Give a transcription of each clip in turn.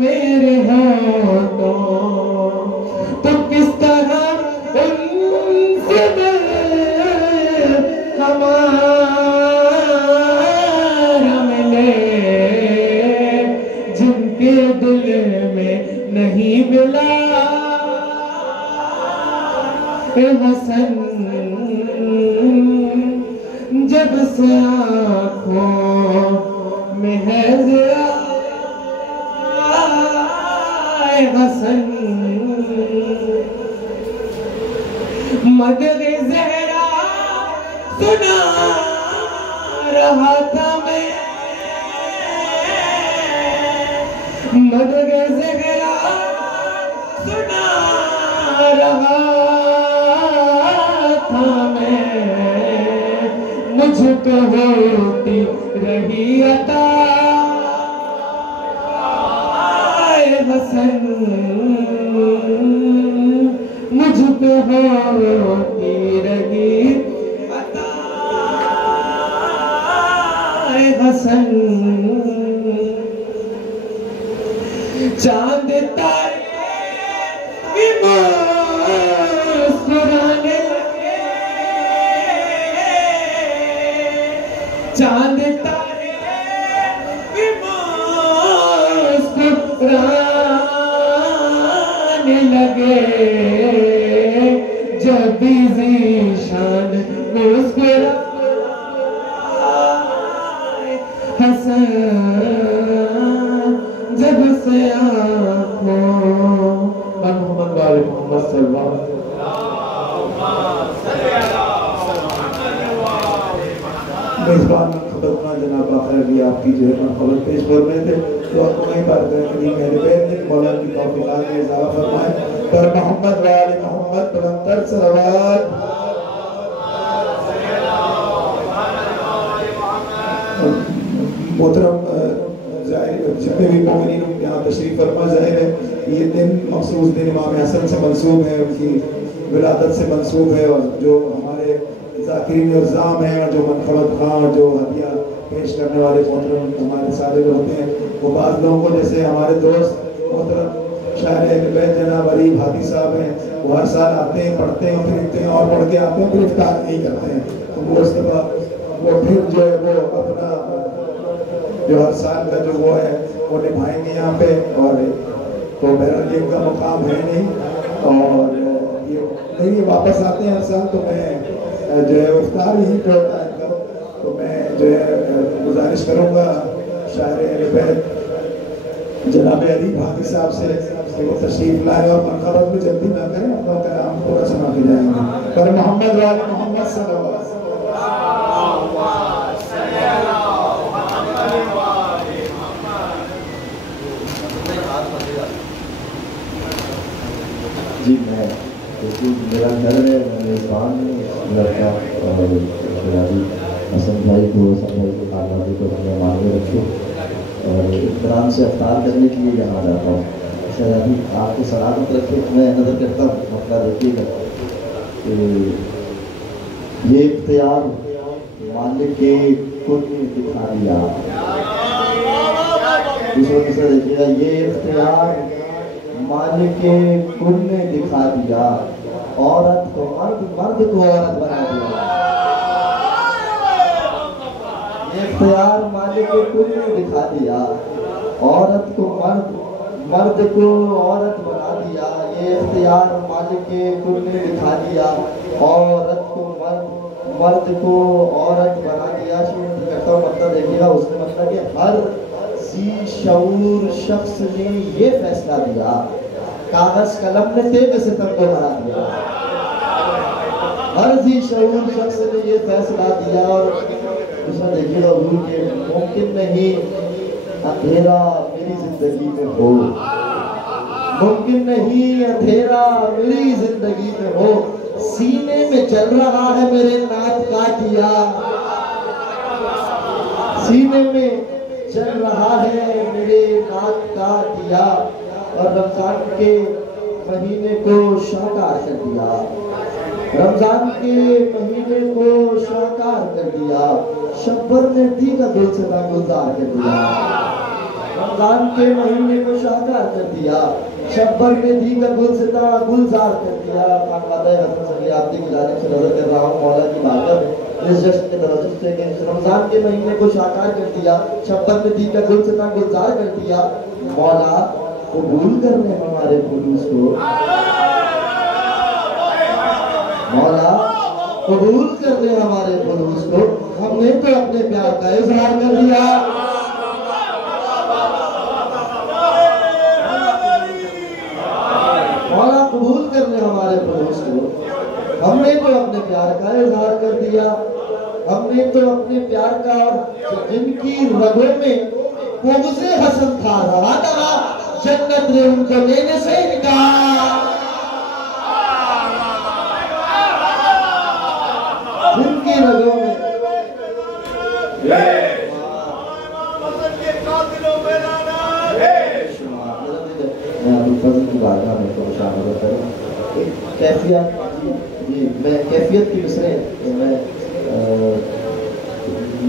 मेरे होठों तो किस तरह उनसे हमारा मिले, जिनके दिल में नहीं मिला हसन, जब से आँखों में है हसन। मदद ज़हरा सुना रहा था मैं, मदद ज़हरा सुना रहा था मैं, मुझको होती रही अता हसन, मुझको होती रही अता हसन। चांद तारे भी मुस्कुराने लगे, चांद तारे भी मुस्कुराने लगे, जब भी ज़ीशान मुस्कुराए हसन, जब से आँखों मोहम्मद वाले मोहम्मद सल्लल्लाहु अलैहि वसल्लम। मेजबान खबरना जनाब आखिर भी आपकी जो है खबर पेश कर रहे थे, तो आपको नहीं बात करें कि मेरे बहन ने मौला की तौफीक़ात में इजाफा फरमाए। पर मोहम्मद वाले मोहम्मद बुलंदतर सलवात। मोहतरम जितने भी मोमिनीन यहाँ तशरीफ फरमा, ज़ाहिर है ये दिन मखसूस दिन इमाम हसन से मंसूब है, उनकी विलादत से मंसूब है, और जो हमारे ज़ाकिरीन इज़ाम हैं और जो मनखबत खां और जो हदिया पेश करने वाले मोहतरम हमारे सारे लोग होते हैं, वो बाज़ लोगों को जैसे हमारे दोस्त मोहतरम शायर अहले बैत जनाब अली भादी साहब हैं, वो हर साल आते हैं, पढ़ते हैं, फिर इतने और पढ़ के आते हैं, फिर इफ्तार नहीं करते हैं, तो वो उसके बाद वो फिर जो है वो अपना जो हर साल का जो वो है वो निभाएंगे यहाँ पे, और तो बहरहाल इनका मुकाम है नहीं, और ये नहीं वापस आते हैं हर साल, तो मैं जो है इफ्तार यहीं पे होता है इनका, तो मैं जो है गुजारिश करूँगा शायर अहले बैत जनाब अली भादी साहब से वो तशरीफ लाए और मनखबत में जल्दी ना करें, अपना कलाम थोड़ा सुना के जाएंगे। पर मोहम्मद वाले मोहम्मद सल्लल्लाहु अलैहि वसल्लम। जी मैं बिल्कुल, मेरा घर है, मेज़बान लड़का और हसन भाई को कामयाबी को अपने मान में रखे, और इत्तराम से अफ्तार करने के लिए यहाँ जाता हूँ। शायद आपको सलामत रखे, मैं नज़र करता हूँ, मतलब रखिएगा कि ये इख्तियार मालिक के कुल ने दिखा दिया। दूसरा देखिएगा, ये इख्तियार मालिक के कुल ने दिखा दिया, औरत को मर्द, मर्द को औरत बना दिया। ये इख्तियार मालिक के कुल ने दिखा दिया, औरत को मर्द, मर्द को औरत बना दिया। ये इख्तियार मालिक के कुल ने दिखा दिया, औरत को मर्द, मर्द को औरत बना दिया। करता हूँ मतलब देखिएगा, उसने मतलब कि हर ज़ी शऊर शख्स ने ये फैसला दिया, कागज कलम ने तेज सितम को बना दिया। हर ज़ी शऊर शख्स ने ये फैसला दिया, और दूसरा देखिएगा हुजूर के मुमकिन नहीं अंधेरा मेरी जिंदगी में हो, मुमकिन नहीं अंधेरा मेरी जिंदगी में हो, सीने में चल रहा है मेरे नात का दिया, सीने में चल रहा है मेरे नात का दिया, और रमजान के महीने को शाकार कर दिया, रमजान के महीने को शाकार कर दिया, शब्बर ने दी का दिल से गुलजार कर दिया। रमजान के महीने को शाहकार कर दिया, शब्बर में दी का गुलसिता गुलजार कर दिया। खानवादा हसन सभी आपकी जानिब से नजर कर रहा हूँ मौला की बारगाह में इस जश्न के दरजत से कि रमजान के महीने को शाहकार कर दिया, शब्बर में दी का गुलसिता गुलजार कर दिया। मौला कबूल कर ले हमारे जुलूस को, मौला कबूल कर ले हमारे जुलूस को। हमने तो अपने प्यार का इजहार कर दिया, मौला कबूल कर ले हमारे जुलूस को। हमने तो अपने प्यार का इजहार कर दिया, हमने तो अपने प्यार का, जिनकी रगों में पुग़्ज़े हसन था रहा था, जन्नत ने उनको लेने से इनकार। जिनकी रगों में मैं अभी फजल की बारगाह में तो शामिल करूँ एक कैफियत जी, मैं कैफियत की मिसरे मैं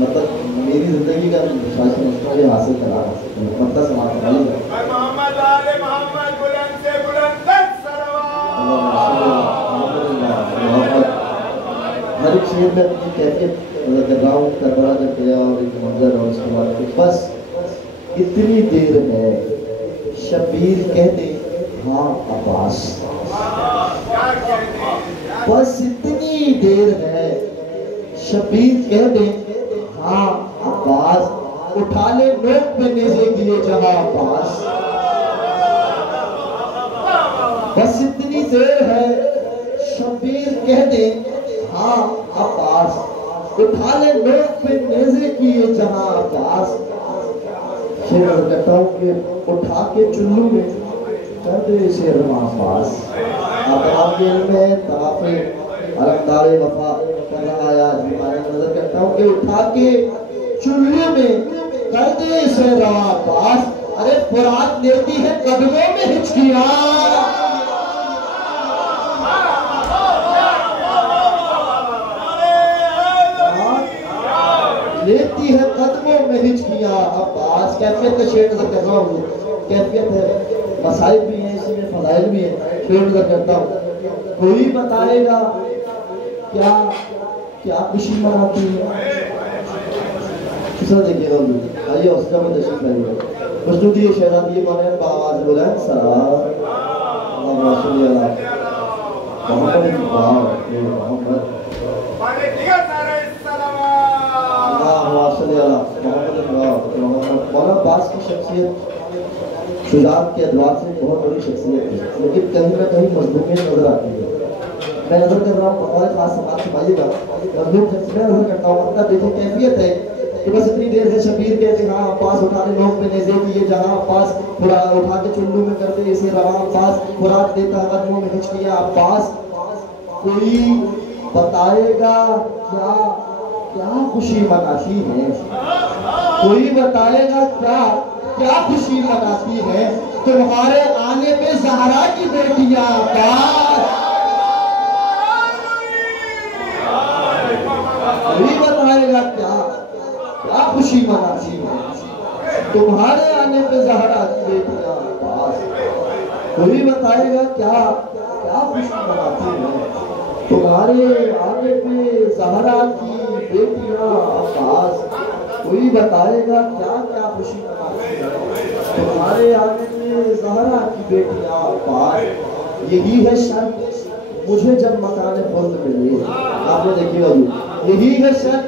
मतलब मेरी जिंदगी का शासन मुझे हासिल करा मतलब समाज हर एक शेर में अपनी कैफियत कर रहा हूँ। करबला जब गया और एक मंजर और उसके बाद बस इतनी देर है शबीर कहते हाँ अब्बास, बस इतनी देर है शबीर कहते हाँ अब्बास, उठा ले नोक पे नेज़े किए जहाँ अब्बास। बस इतनी देर है शबीर कहते हाँ अब्बास, उठा ले नोक पे नेज़े किए जहाँ अब्बास। शेर कहता हूँ कि उठा के चुल्लू में कर दे शेर वहाँ पास। आपके में तराफे अलमदारे वफा कर रहा है आज हमारे नजर करता हूँ कि उठा के चुल्लू में कर दे शेर वहाँ पास। अरे फुरात लेती है कदमों में हिचकियाँ, लेती है कदमों में हिचकियाँ अब्बास। कैफियत का शेर नजर कर रहा हूँ, कैफियत है, मसाइब भी है इसी में, फजाइल भी है। शेर नजर करता हूँ, कोई बताएगा क्या क्या खुशी मनाती है। किसा देखिएगा आइए उसका में तशरीफ लाइएगा। मसनूदी शहजादी मौलाना बाआवाज़ बुलंद सलाम मौलाना अब्बास की शख्सियत शुजाअत के अदवार से बहुत बड़ी शख्सियत है, लेकिन कहीं ना कहीं मजलूमियत नजर आती है। मैं नजर कर रहा हूँ और खास समाज समझिएगा, मजलूम शख्स में नजर करता हूँ अपना देखिए कैफियत है कि बस इतनी देर से शबीर कहते हाँ अब्बास, उठाने लोग पे नेज़े किए जहाँ अब्बास, पूरा उठा के चुल्लू में करते इसे रवा अब्बास, खुराक देता कदमों में हिचकियाँ अब्बास। कोई बताएगा क्या क्या खुशी मनाती है, कोई बताएगा क्या क्या खुशी मनाती है तुम्हारे आने पे ज़हरा की बेटियां अब्बास। कोई बताएगा क्या क्या खुशी मनाती है तुम्हारे आने पे ज़हरा की बेटियां अब्बास। कोई बताएगा क्या क्या खुशी मनाती है तुम्हारे आने पे ज़हरा की बेटियां अब्बास। कोई बताएगा क्या क्या खुशी मनाती है तुम्हारे आने में ज़हरा की बेटियां अब्बास। यही है शर्त मुझे जब मकाने खुल्द मिले, आपने देखिए यही है शर्त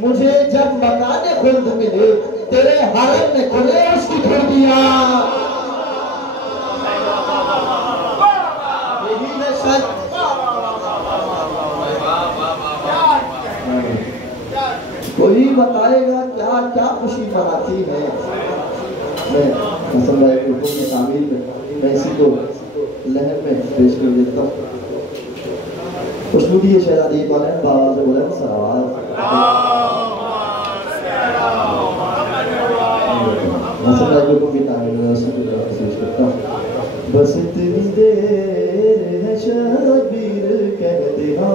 मुझे जब मकाने खुल्द मिले, तेरे हरम ने खुले उसकी खिड़कियां। यही है शर्त। कोई बताएगा क्या क्या खुशी मनाती है। मैं हसन भाई के हुक्म में तामील में मैं इसी को लहर में पेश कर देता हूँ। खुशबूदी शहजादी मौलाना बाआवाज़ बुलंद सलाम हसन भाई के हुक्म में तामील में उसी को पेश करता हूँ। बस इतनी देर है शबीर कहते हाँ,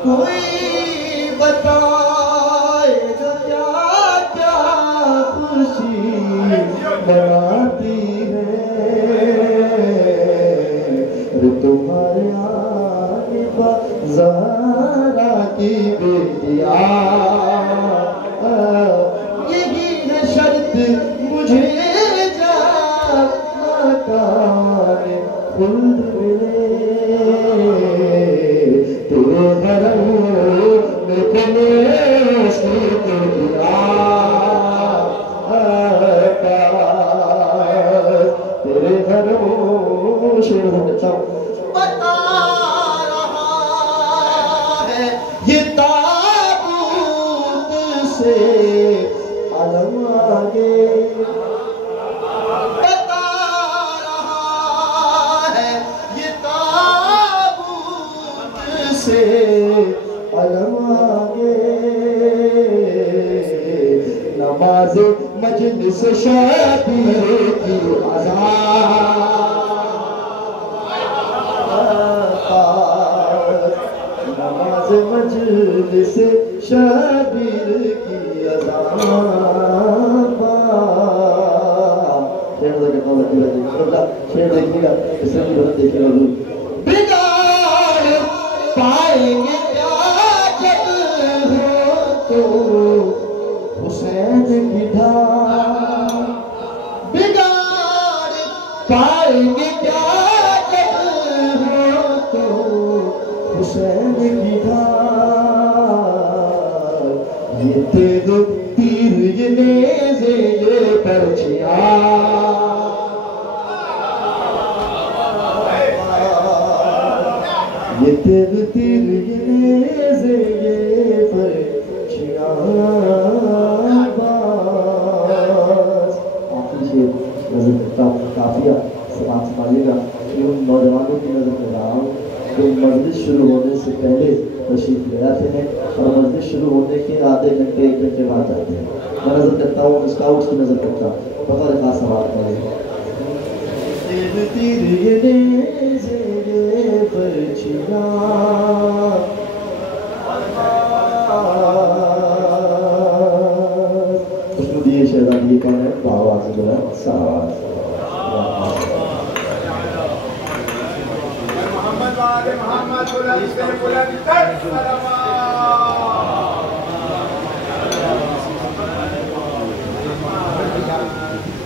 कोई बताएगा क्या क्या बनाती है तुम्हारे आने पर ज़हरा की बेटिया यही है शर्त मुझे जाने खुल्द मिले तेरे हरम में कलेश दिया तेरे हरम शेर बता रहा है ये ताबूत से अलम आगे बता रहा है ये ताबूत से अलम आगे नमाज मजलिस शादी की नमाज मजलिस शाबीर की अज़ान शेर देखिएगा इससे भी बहुत देखिएगा बिगाड़ पाएंगे क्या जब हो तो हुसैन की ढाल बिगाड़ पाएंगे क्या जब हो तो हुसैन की ढाल ये तेरे तीर ये नेज़े ये पर्चियां ये तेरे तीर ये नेज़े ये पर्चियां काफिया समाज संभालिएगा कि उन नौजवानों की नजर में रहा हूँ जो मस्जिद शुरू होने से पहले तशरीफ ले आते हैं और मस्जिद शुरू होने के आधे घंटे एक घंटे बाद जाते हैं। मैं नजर करता हूँ स्काउट्स की नजर करता हूँ पता रखा सवाल करें उसमें दिए शहजादी कौन है बाबा से बोला सवाल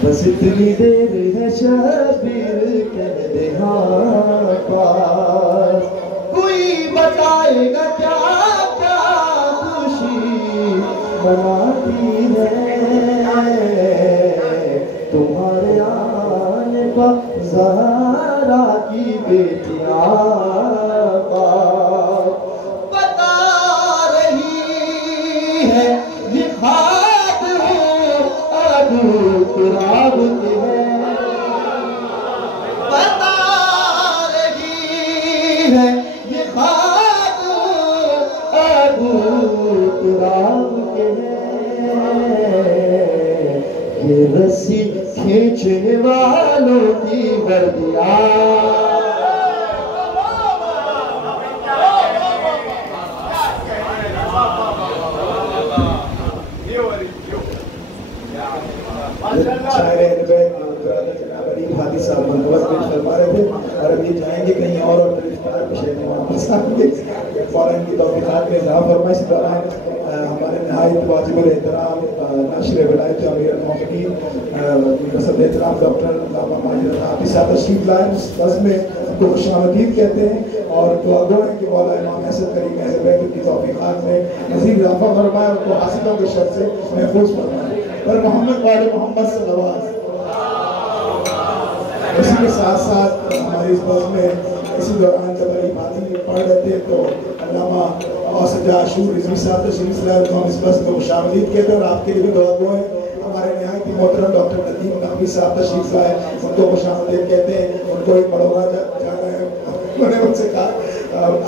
बस इतनी देर है शबीर कह दे हाँ पास कोई बताएगा क्या क्या खुशी मनाती है तुम्हारे आने पर ज़हरा की बेटियां बता रही है ये ख्वाब अबू तुराब के है बता रही है ये ख्वाब अबू तुराब के है ये रस्सी खींचने वालों की वर्दिया फरमा रहे थे और अब ये जाएंगे कहीं और वापस आएंगे फौरन की तौफीक़ात में इज़ाफ़ा फरमाए। इसी दौरान हमारे नहायत वाजिबुल एहतराम नाशिर विलायत अमीर मोहम्मदीन सद एहतराम डॉक्टर हाफिज़ साहब तशरीफ़ लाए उस बज़ में उनको खुशामदीद कहते हैं और दुआ गो है कि मौला इमाम हसन करीम अहल बैत की तौफीक़ात में मज़ीद इज़ाफ़ा फरमाए और उनको हासिलों के शर से महफूज फरमाए पर मोहम्मद वाले मोहम्मद सल्लल्लाहु इसी के साथ साथ हमारी इस बस में इसी दौरान जब अली बाती पढ़ रहे थे तो अल्लामा औसजाशूर रिजवी साहब तशरीफ़ लाए तो हम इस बस में शामिल कहते हैं और आपके लिए भी दुआ गो है। हमारे नहायत मोहतरम डॉक्टर नदीम नकवी साहब तशरीफ़ लाए उनको शामिल कहते हैं उनको एक बड़ोरा जा रहे हैं उन्होंने उनसे कहा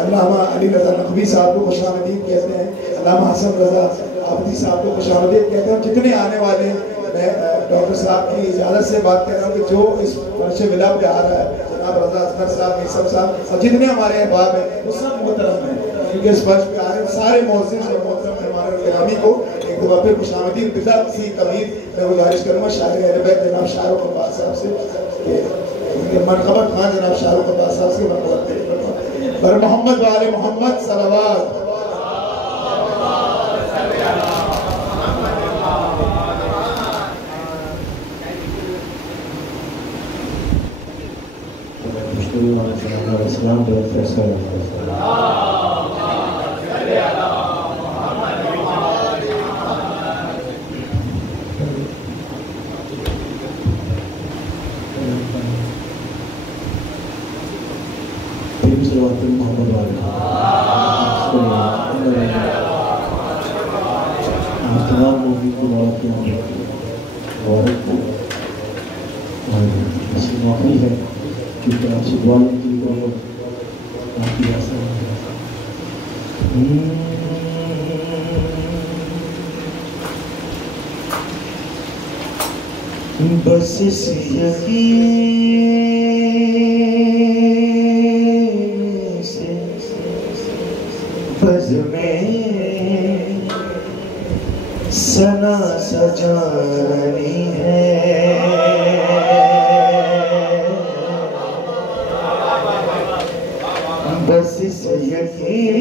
अल्लामा अली रज़ा नकवी साहब को शामिल कहते हैं अल्लामा हसन रज़ा आबदी साहब को शामिल कहते हैं। जितने आने वाले मैं डॉक्टर साहब की इजाज़त से बात कर रहा हूँ कि जो इस वर्ष विला पे आ रहा है जनाब रज़ा असगर साहब मीसब साहब और जितने हमारे अहबाब हैं वो सब मोहतरम हैं क्योंकि इस वर्ष पे आ रहे हैं सारे मोहसिन और मोहतरम हमारे गिरामी को एक एक दफ़ा फिर खुशामदीद बिज़ा सी तमीज़ मैं गुजारिश करूँगा शायर अहले बैत जनाब शाहरुख अब्बास साहब से कि मनक़बत खान जनाब शाहरुख अब्बास साहब से मनक़बत पेश करूँगा पर मोहम्मद वाले मोहम्मद सलवात। बस इस यकीन से बज़ में सना सजानी है, बस इस यकीन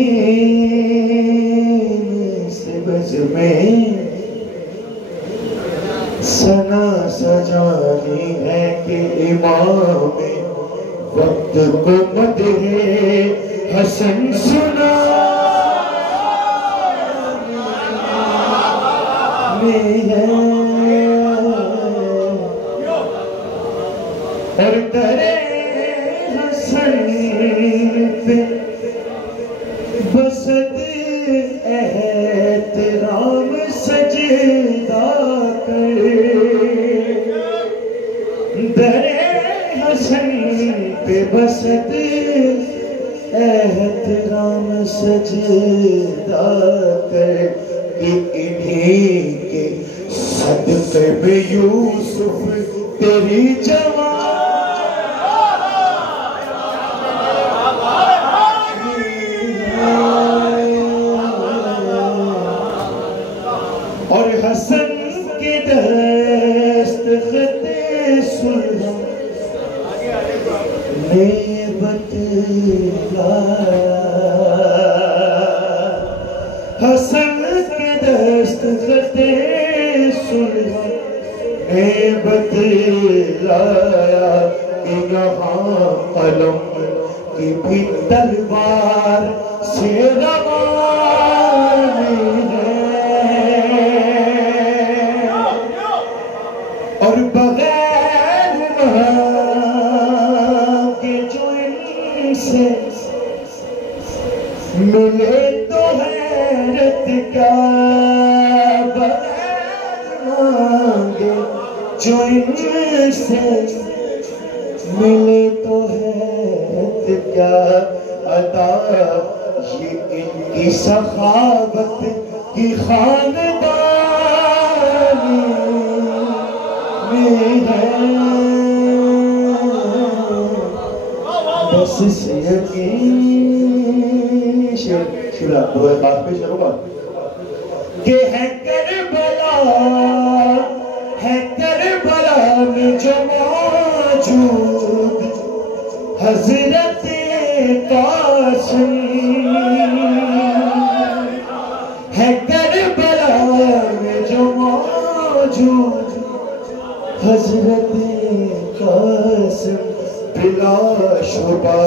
से बज़ में सना सजानी है कि इमाम वक्त को मदहे हसन सुना है और दरे हसन पे बसत एहतराम सजदा दरे हसन पे बसत एहतराम सजदा कर कि इन्हीं के सदक़े में यूसुफ तेरी जवानी और हसन के दस्तख़ते सुल्ह ने बतलाया, हसन के दस्तख़ते सुल्ह ने बतलाया कि यहाँ कलम की भी तलवार से रवानी है और बगैर के जो इनसे मिले तो हैरत क्या, बगैर मांगे जो इनसे मिले तो हैरत क्या, अदा ये इनकी सखावत की खानदानी में है, बस इस यकीन शुरा दो बात पे शुरू बात के है करबला में जो मौजूद हजरत कासिम है, करबला में जो मौजूद हजरत कासिम बिला शुबा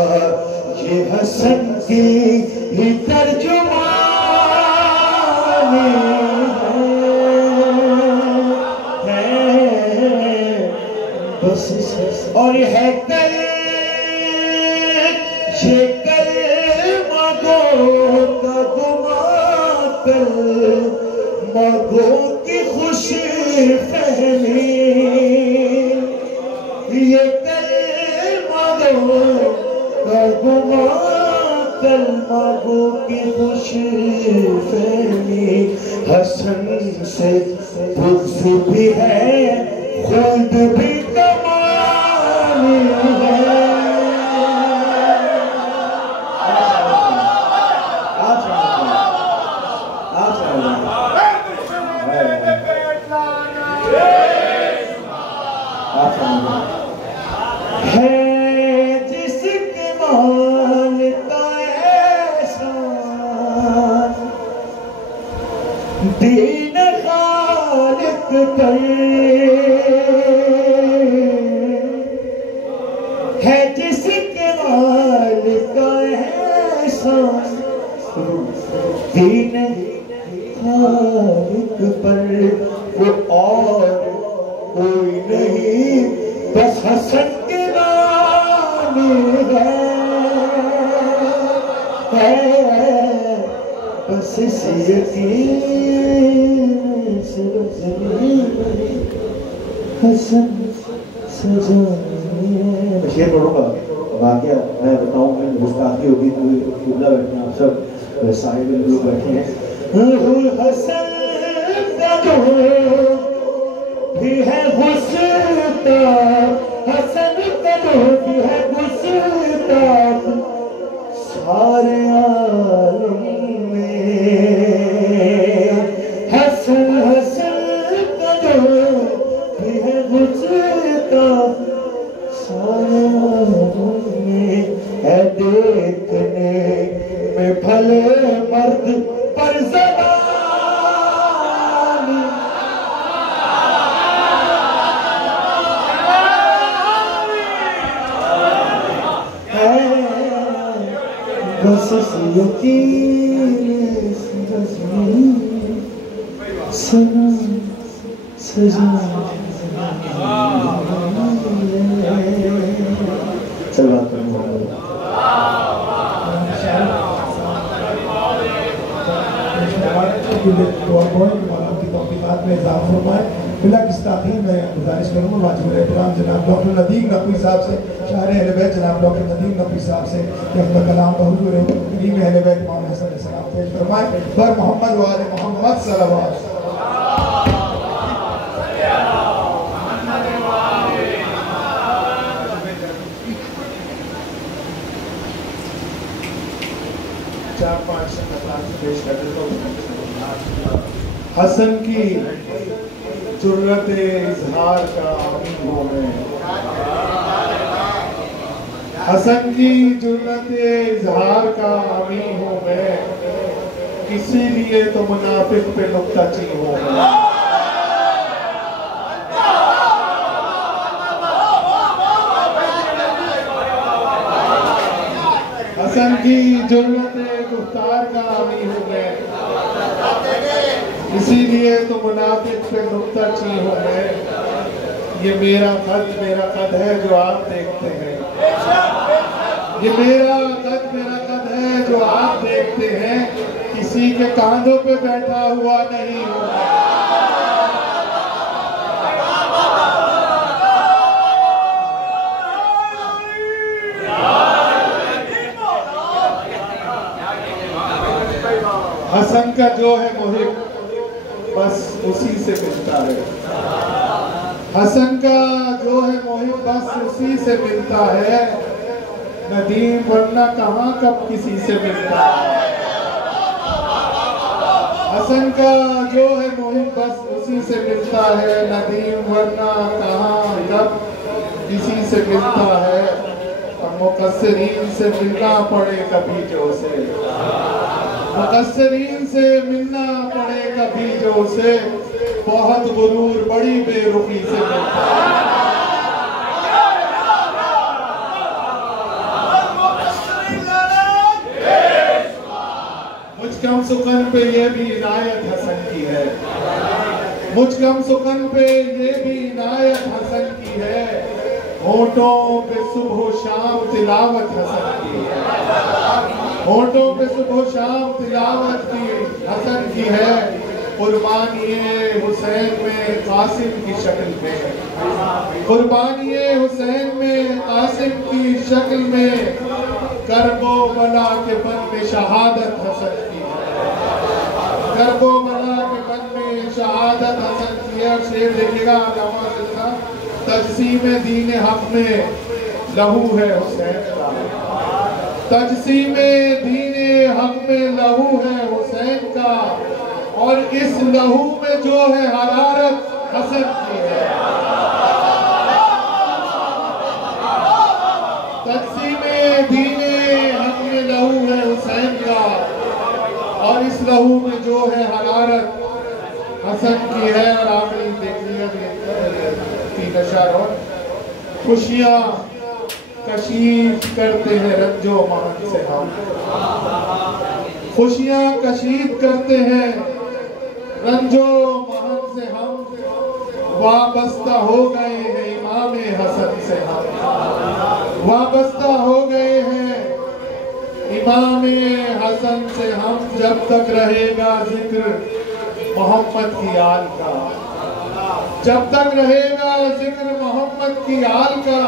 ये हसन की ही तर्जुमानी है, बस और है कल ये कल मगो का गुमाकल मगो की खुशी फहमी, ये कल मगो का गुमाकल मगो की खुशी फहमी, हसन से बुग़्ज़ भी है खुद भी कमानी है। है जिसके माल का ऐसा दीन खालिक पर है जिसके माल का ऐसा दीन खालिक पर वो और कोई नहीं बस हसन के नाम है बस इस यकीन से हसन सजा शेर पढ़ूंगा बाकी मैं बताऊँ गुस्ताखी होगी तो बैठना आप सब साहिब लोग बैठे हैं हसन का भी है गुस्ता हसन का भी है गुस्ता सारे आलम में हसन का भी है गुस्ता सारे आलम में है देखने में भले मर्द पर ज़बान बस यकीन सना सजा चला में गुजारिश करूँगा वाजिब एहतराम जनाब डॉक्टर नदीम नकवी साहब से शायर अहले बैत जनाब डॉक्टर नदीम नकवी साहब से कि अपना कलाम बहुजूर करीम अहले बैत इमाम हसन अलैहिस्सलाम पेश फरमाए बर मोहम्मद व आले मोहम्मद सल्लल्लाहु अलैहि हसन की जुर्रत इजहार का आमीन हूँ मैं हसन की जुर्रत इजहार का आमीन हूँ मैं इसीलिए तो मुनाफिक पे नुक्ताची हूँ मैं हसन की जुर्रत गुफ्तार का आमीन हूँ मैं इसीलिए तो मुनाफिक पे नुक्ताची हूँ मैं ये मेरा कद है जो आप देखते हैं ये मेरा कद है जो आप देखते हैं किसी के कांधों पे बैठा हुआ नहीं हूँ हसन का जो है मुहिब बस उसी से मिलता है हसन का जो है मुहिब बस उसी से मिलता है नदीम वरना कहाँ कब किसी से मिलता है हसन का जो है मुहिब बस उसी से मिलता है नदीम वरना कहाँ कब किसी से मिलता है अब मुकस्सरीन से मिलना पड़े कभी जो से मुकस्सरीन से मिलना पड़े कभी जो से बहुत गुरूर बड़ी बेरुखी से मिलता है मुझ कम सुकन पे ये भी इनायत हसन की है मुझ कम सुकन पे ये भी इनायत हसन की है होठों पे सुबह शाम तिलावत हसन की है होठों पे सुबह शाम तिलावत की हसन की है कुर्बानी हुसैन में कासिम की शक्ल में कुर्बानी हुसैन में कासिम की शक्ल में करबो बला के बन में शहादत हसन की है करबो बला के बन में शहादत हसन की है शेर देखिएगा तजसीम दीन हक में लहू है हुसैन का तजसीम दीन हक में लहू है हुसैन का और इस लहू में जो है हरारत हसन की है चारों खुशियाँ कशीद करते हैं रंजो महन से हम, खुशियाँ कशीद करते हैं रंजो महन से हम, वाबस्ता हो गए हैं इमाम हसन से हम, वाबस्ता हो गए हैं इमाम हसन से हम। जब तक रहेगा जिक्र मोहम्मद की आल का, जब तक रहेगा जिक्र मोहम्मद की आल का,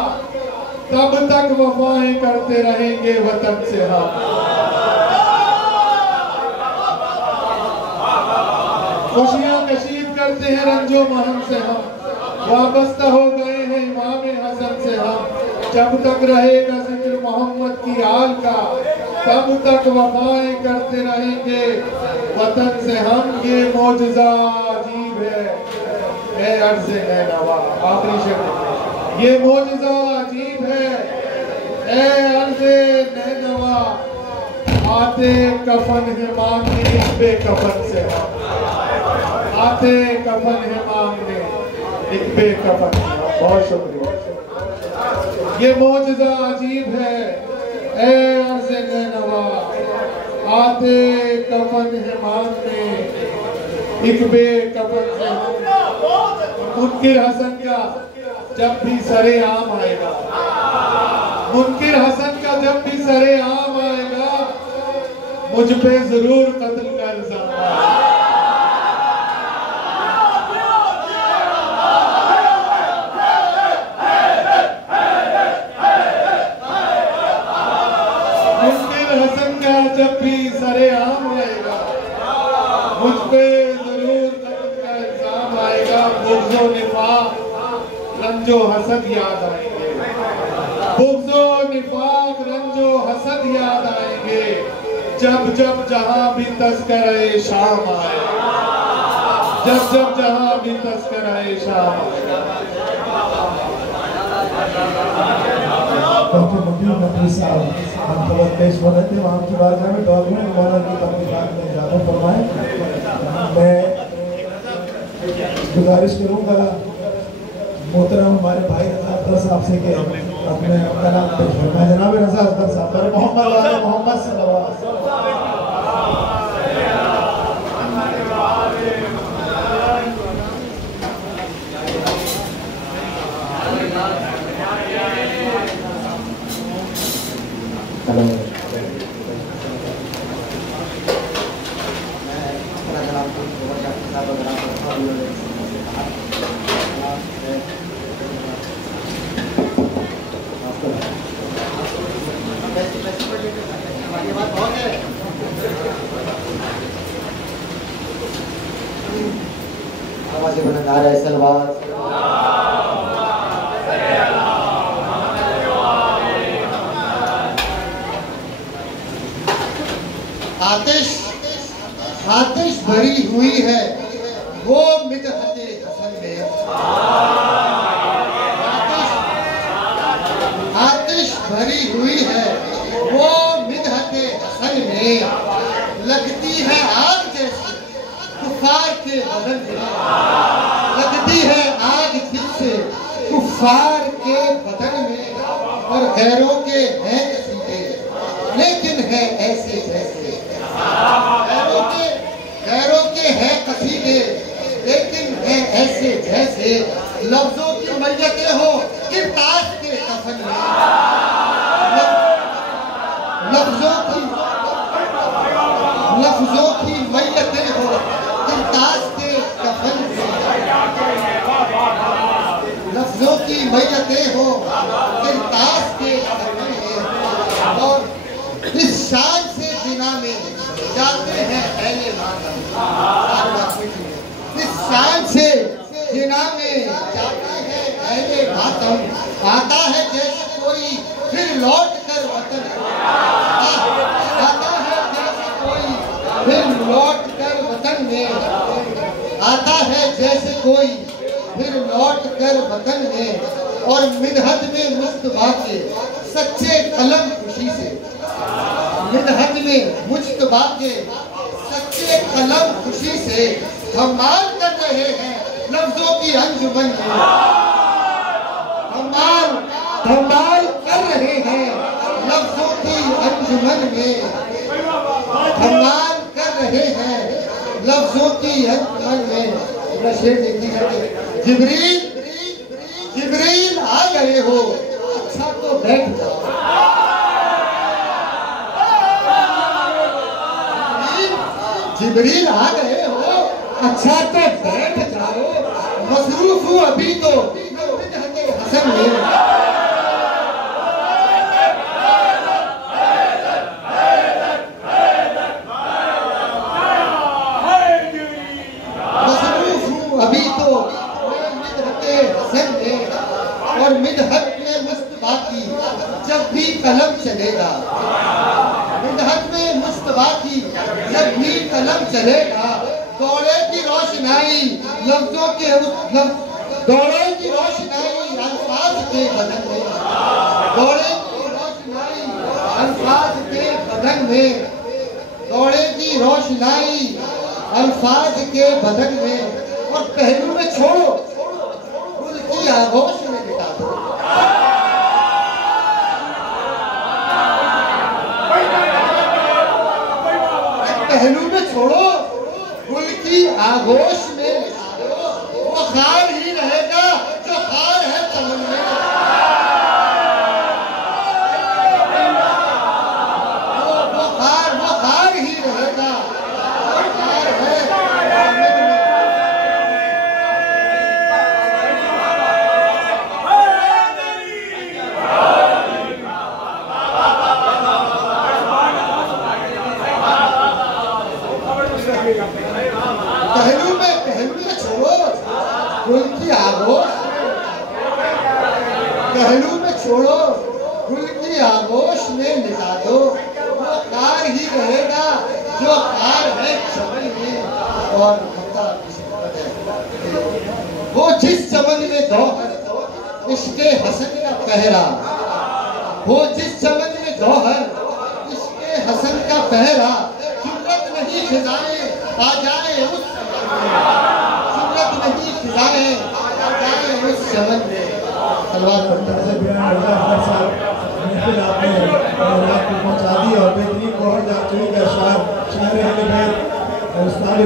तब तक वफाएं करते रहेंगे वतन से हम। खुशियां कशीद करते हैं रंजो महन से हम, वाबस्ता हो गए हैं इमाम हसन से हम। जब तक रहेगा जिक्र मोहम्मद की आल का, तब तक वफाएं करते रहेंगे वतन से हम। ये मौजज़ा अजीब है अर्ज़े नैनवा, आखिरी शेर, ये मौजज़ा अजीब है अर्ज़े नैनवा, आते कफन है मांगने बेकफन से हम, आते कफन है मांगने एक बेकफन। बहुत शुक्रिया। ये मौजज़ा अजीब है अर्ज़े नैनवा, आते कफन है मांगने एक बेकफन से हम। मुनकिर हसन का जब भी सरे आम आएगा, मुनकिर हसन का जब भी सरे आम आएगा, मुझ पे जरूर कत्ल का इल्जाम आएगा। जब भी सरे आम आएगा, मुझ पे जरूर कत्ल का इल्जाम आएगा। बुग़्ज़ो निफाक रंजो हसद याद आएंगे, बुग़्ज़ो निफाक रंजो हसद याद आएंगे, जब जब जहां भी तज़किरे शाम आए, जब जब जहां भी तज़किरे शाम आए। डॉक्टर मुकीम नबी साहब हम खबर पेश हो रहे थे, वहाँ की बारगाह में डॉक्टर मौलाना की तबलीगात में ज़्यादा फरमाए। मैं गुजारिश करूँगा मोहतरम हमारे भाई रज़ा अख्तर साहब से कि अपने कलाम पेश फरमाएं। जनाब रज़ा अख्तर साहब पर मोहम्मद मोहम्मद सल्लल्लाहु अलैहि वसल्लम। आतिश भरी हुई है वो मिदहते हसन में, आतिश भरी हुई है वो मिदहते हसन में, लगती है आग जैसे कुफार के बदन में, लगती है आग जिससे कुफार के बदन में, और गैरों के हैं कसीदे लेकिन है ऐसे जैसे, गैरों के हैं कसीदे लेकिन है ऐसे जैसे, लफ्जों की मैयतें हो किरतास के कफन में, लफ्जों की मैयतें हो किरतास के कफन में, लफ्जों की मैयतें हो किरतास के कफन में, और इस शान से जिना में जाते हैं पहले मातम, इस शान से जिना में जाते हैं पहले मातम, आता है जैसे कोई फिर लौट कर वतन, आता है जैसे कोई फिर लौट कर वतन में, आता है जैसे कोई फिर लौट कर वतन में, और मिन्हज में मुस्तफा के सच्चे कलम खुशी से, मिन्हज में मुस्तफा के सच्चे कलम खुशी से हम मार कर रहे हैं लफ्जों की अंजुमन में, धमाल कर रहे हैं लफ्जों की अंजुमन में, धमाल कर रहे हैं लफ्जों की अंजुमन में। शेर देखिएगा, जिब्रील जिब्रील आ गए हो, अच्छा तो बैठ जाओ। जिब्रील आ गए हो, अच्छा तो बैठ जाओ। मसरूफ हूँ अभी तो हसन में। मसरूफ हूँ अभी तो हसन में, और मिदहत में मुस्तफा की जब भी कलम चलेगा, मिदहत में मुस्तफा की जब भी कलम चलेगा, दौड़ेगी रोशनाई लफ्जों के दौड़ेगी रोशनाई अल्फाज के बदन में, दौड़ेगी रोशनाई अल्फाज के बदन में, दौड़ेगी रोशनाई अल्फाज के बदन में। और पहलू में छोड़ो गुल की आगोश में लिटा दो। पहलू में छोड़ो गुल की आगोश में, वो खार ही रहेगा जो खार है चमन में। वो खार ही रहेगा जो खार है। पहलू में छोड़ो गुल की आगोश, पहलू में छोड़ो गुल की आगोश में लिटा दो। वो कार ही रहेगा जो कार है चमन में। और वो जिस चमन में दौहर इसके हसन का पहरा, वो जिस चमन में दौहर इसके हसन का पहरा, जुर्रत नहीं फिजाएं आ जाए उस जुर्रत नहीं फिजाएं आ जाए उस चमन में। तलवार पहुंचा दी और बेहतरीन बहुत जातरी का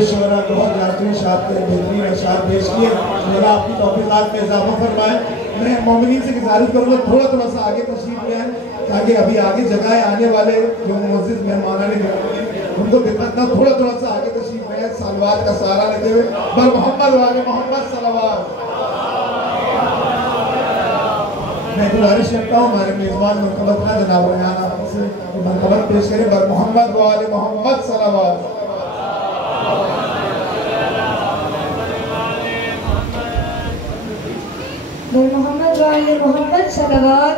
शोरा बहुत जातरी शाह के बेहतरीन अशार पेश किए। अल्लाह आपकी तौफीक़ात में इजाफा फरमाए। मैं मोमिनीन से गुजारिश करूँगा थोड़ा सा आगे तशरीफ ले आए, ताकि अभी आगे जगह आने वाले जो मुअज़्ज़िज़ मेहमान उनको दिक्कत ना, थोड़ा सा आगे तशरीफ ले आए सलवात का सहारा लेते हुए। बर मोहम्मद वाले मोहम्मद सलवात। मैं गुजारिश करता हूँ हमारे मेज़बान मुनक़बत का जनाब रयाना से मुनक़बत पेश करें। बर मोहम्मद वाले मोहम्मद सलवात। बर मोहम्मद वाले मोहम्मद सलवात।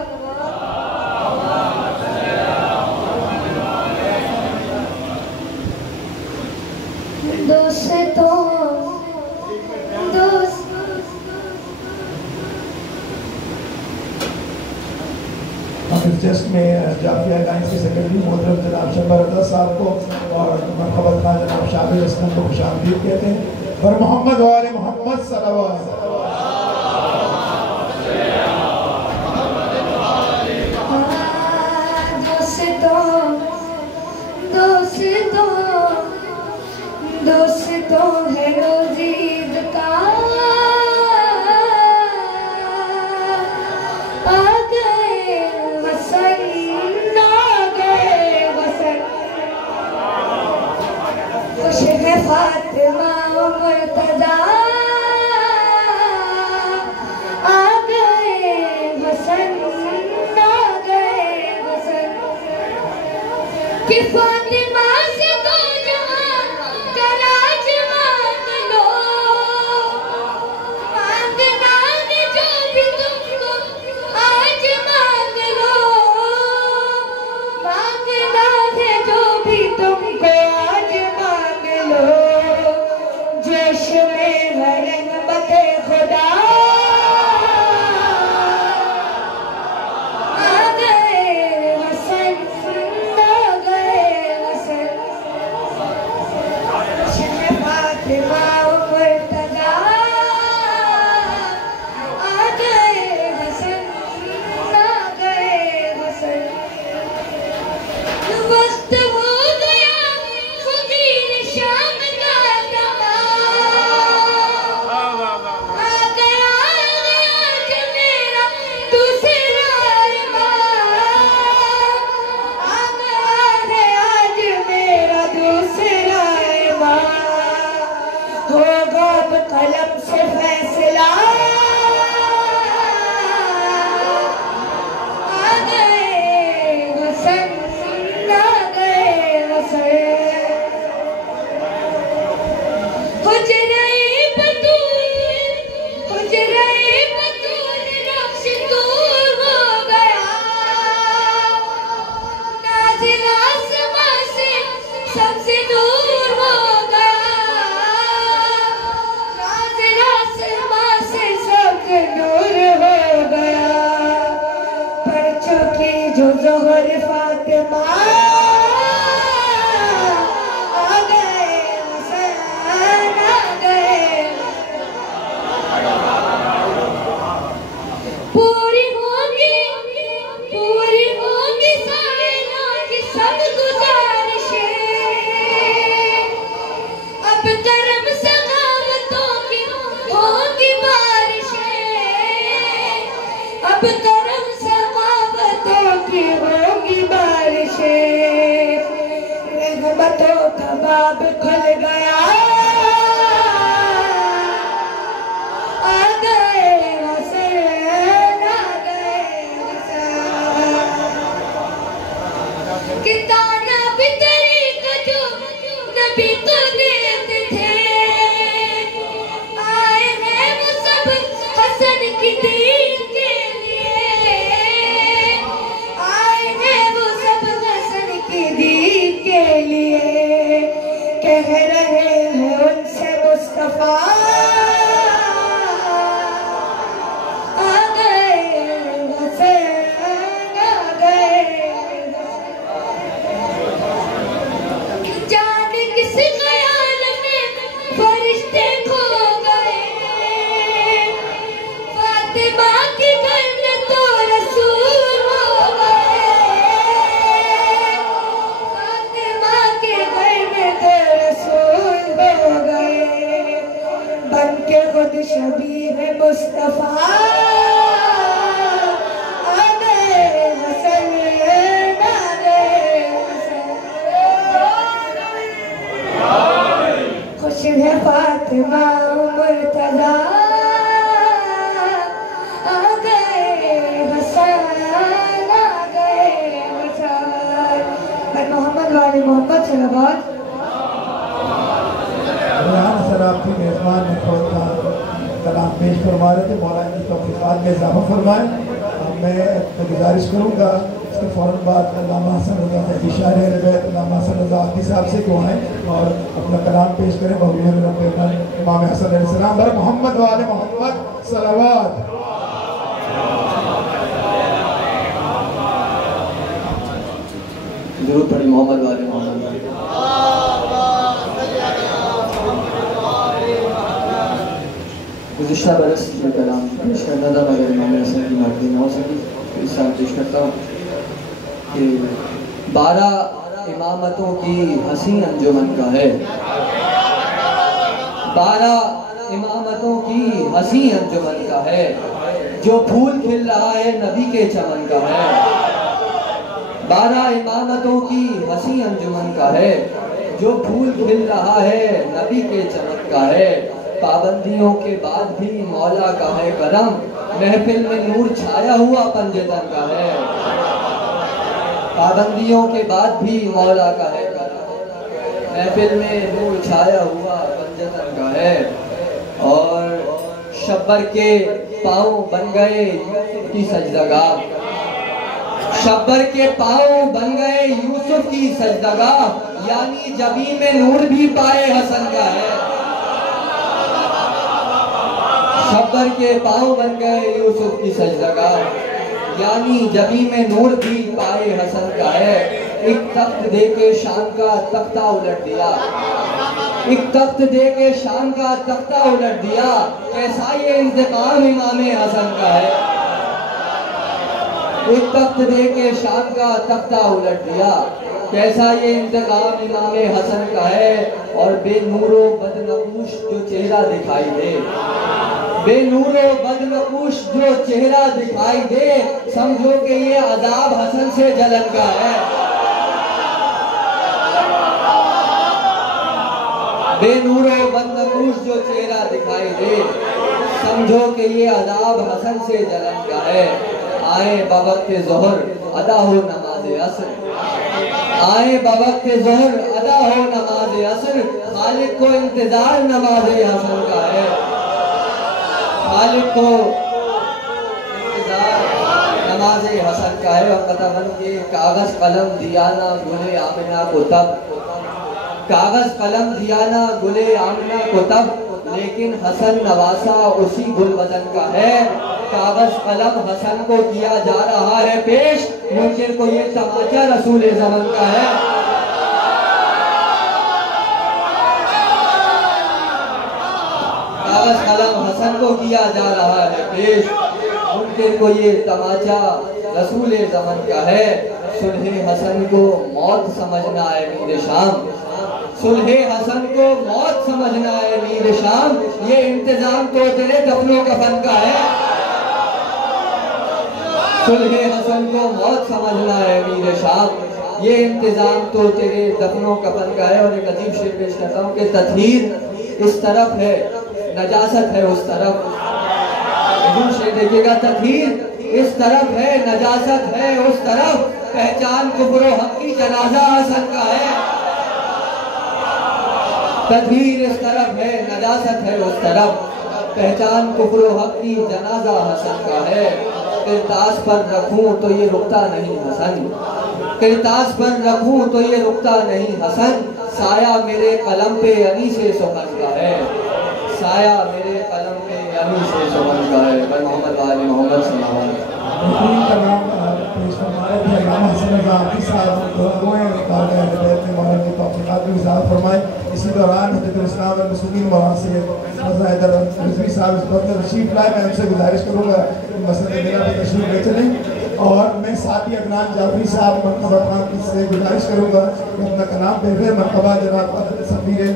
जस्ट में जाफिया लाइन्स के सेक्रेटरी मोहतरम जनाब शब्बर रज़ा साहब को और मरहबा खान जनाब शाबिर असलम को खुशामदीद कहते हैं। बर मोहम्मद वाले मोहम्मद सलवात। दोस्तों है रोज़ीद का आ गए वसन, आ गए वसन। खुश है फातिमा मुर्तज़ा आ गए वसन, आ गए वसन। कि फातिमा से दो जहां का राज मांग लो, मांगना है जो भी तुमको आज मांग लो, मांगना है जो भी तुमको आज मांग लो। जोश में है रहमत खुदा आ गए वसन, आ गए वसन। ज़ोहर फातिमा आ गए, हसन आ गए। पूरी होगी साइना की सब गुजारिशें, अब करम सगावतों की होगी बारिशें, अब करम सगावतों की होगी बारिशें। रहमतों का बाब खुल गया, आ गए हसन, आ गए हसन। कि ताना बितरी का जो नबी को देते थे, आए हैं वो सब हसन की दीन के लिए, आए हैं वो सब हसन की दीन के लिए। कह रहे हैं उनसे मुस्तफा आ गए हसन, आ गए। जाने किस ख्याल में फरिश्ते खो गए, फातिमा की घर में तो रसूल हो गए, फातिमा के घर में तो रसूल हो गए। बन के खुद शबीह मुस्तफा आ गए हसन, आ गए हसन। खुश है फातिमा मुर्तज़ा आ गए हसन, आ गए हसन। मैं मोहम्मद वाले मोहम्मद सलावत। सर आपकी मेज़बान में थोड़ा सा कलाम पेश फरमा रहे थे, मौलाना की तौफ़ीक़ात में इजाफ़ा फरमाएँ। अब मैं गुजारिश करूँगा इसके फ़ौरन बाद अल्लामा हसन रज़ा फ़ैज़ी शायर अहले बैत अल्लामा हसन रज़ा आफ़ी साहब से को आएँ और अपना कलाम पेश करें। इमाम हसन अलैहिस्सलाम बर मोहम्मद वाले मोहम्मद सलावत। जरूर पढ़े मोहम्मद वाले मोहम्मद। गुज़िश्ता बरस में कलाम पेश करना था, मगर इमाम हसन की मर्जी न हो सकी, इस साल पेश करता हूँ कि 12 इमामतों की हसी अंजुमन का है, 12 इमामतों की हसी अंजुमन का है, जो फूल खिल रहा है नबी के चमन का है। 12 इमामतों की हसी अंजुमन का है, जो फूल खिल रहा है नबी के चमन का है। पाबंदियों के बाद भी मौला का है करम, महफिल में नूर छाया हुआ पंजतन का है। पाबंदियों के बाद भी मौला का है करम, महफिल में नूर छाया हुआ पंजतन का है। और शब्बर के पाँव बन गए यूसुफ की सजदगाह, शब्बर के पाँव बन गए यूसुफ की सजदगाह, यानी जबीन में नूर भी पाए हसन का है। शब्बर के पाँव बन गए यूसुफ की सजदगाह, यानी जबीन में नूर भी पाए हसन का है। एक तख्त दे के शान का तख्ता उलट दिया, एक तख्त दे के शान का तख्ता उलट दिया, कैसा ये इंतकाम इमाम हसन का है। एक तख्त दे के शान का तख्ता उलट दिया, कैसा ये इंतकाम इमाम हसन का है। और बेनूरो बदनकूश जो चेहरा दिखाई दे, बेनूरो बदनकूश जो चेहरा दिखाई दे, समझो कि ये अजाब हसन से जलन का है। बेनूरो बदनकूश जो चेहरा दिखाई दे, समझो कि ये अजाब हसन से जलन का है। आए बवक्त ज़ोहर अदा हो नमाज़े असर, आए बवक्त ज़ोहर अदा हो नमाज़े असर, खालिक को इंतजार नमाज़े हसन का है। खालिक को इंतजार नमाज़े हसन का है। और बतावन के कागज कलम दिया ना गुले आमिना को तब, कागज कलम दिया ना गुले आमिना को तब, लेकिन हसन नवासा उसी गुलबदन का है। कागज कलम हसन को किया जा रहा है पेश, मुमकिन को ये तमाचा रसूल ज़मान का है। कागज कलम हसन को किया जा रहा है पेश, मुमकिन को ये तमाचा रसूल ज़मान का है। सुलहे हसन को मौत समझना है मीर शाम, सुलहे हसन को मौत समझना है मीर शाम, ये इंतजाम तो तेरे दफनों कफन का है। सुलहे हसन को मौत समझना है मीर शाम, ये इंतजाम तो तेरे दफनों कफन का है। और एक अजीब शेर पेश करता हूँ कि तत्हीर इस तरफ है, नजासत है उस तरफ। अजीब शेर देखिएगा, तत्हीर इस तरफ है, नजासत है उस तरफ, पहचान कुफ्र हक की जनाजा हसन का है। तदबीर इस तरफ है, नजासत है उस तरफ, पहचान कुफ्र हक की जनाजा हसन का है। किरतास पर रखूं तो ये रुकता नहीं हसन, किरतास पर रखूं तो ये रुकता नहीं हसन, साया मेरे कलम पे अनी से सुखन का है, साया मेरे कलम पे अनी से सुखन का है। पर मोहम्मद वाले मोहम्मद सल्लल्लाहु अलैहि वसल्लम इसी दौरान इस्लाम मुस्लिम तशरीफ लाए। मैं उनसे गुजारिश करूँगा मसले मेरा पे तशरीफ ले चलें। और मैं साथ ही अदनान जाफरी साहब मरतबा खान से गुजारिश करूँगा कि अपना कलाम पेश मरतबा जनाब सफ़ीर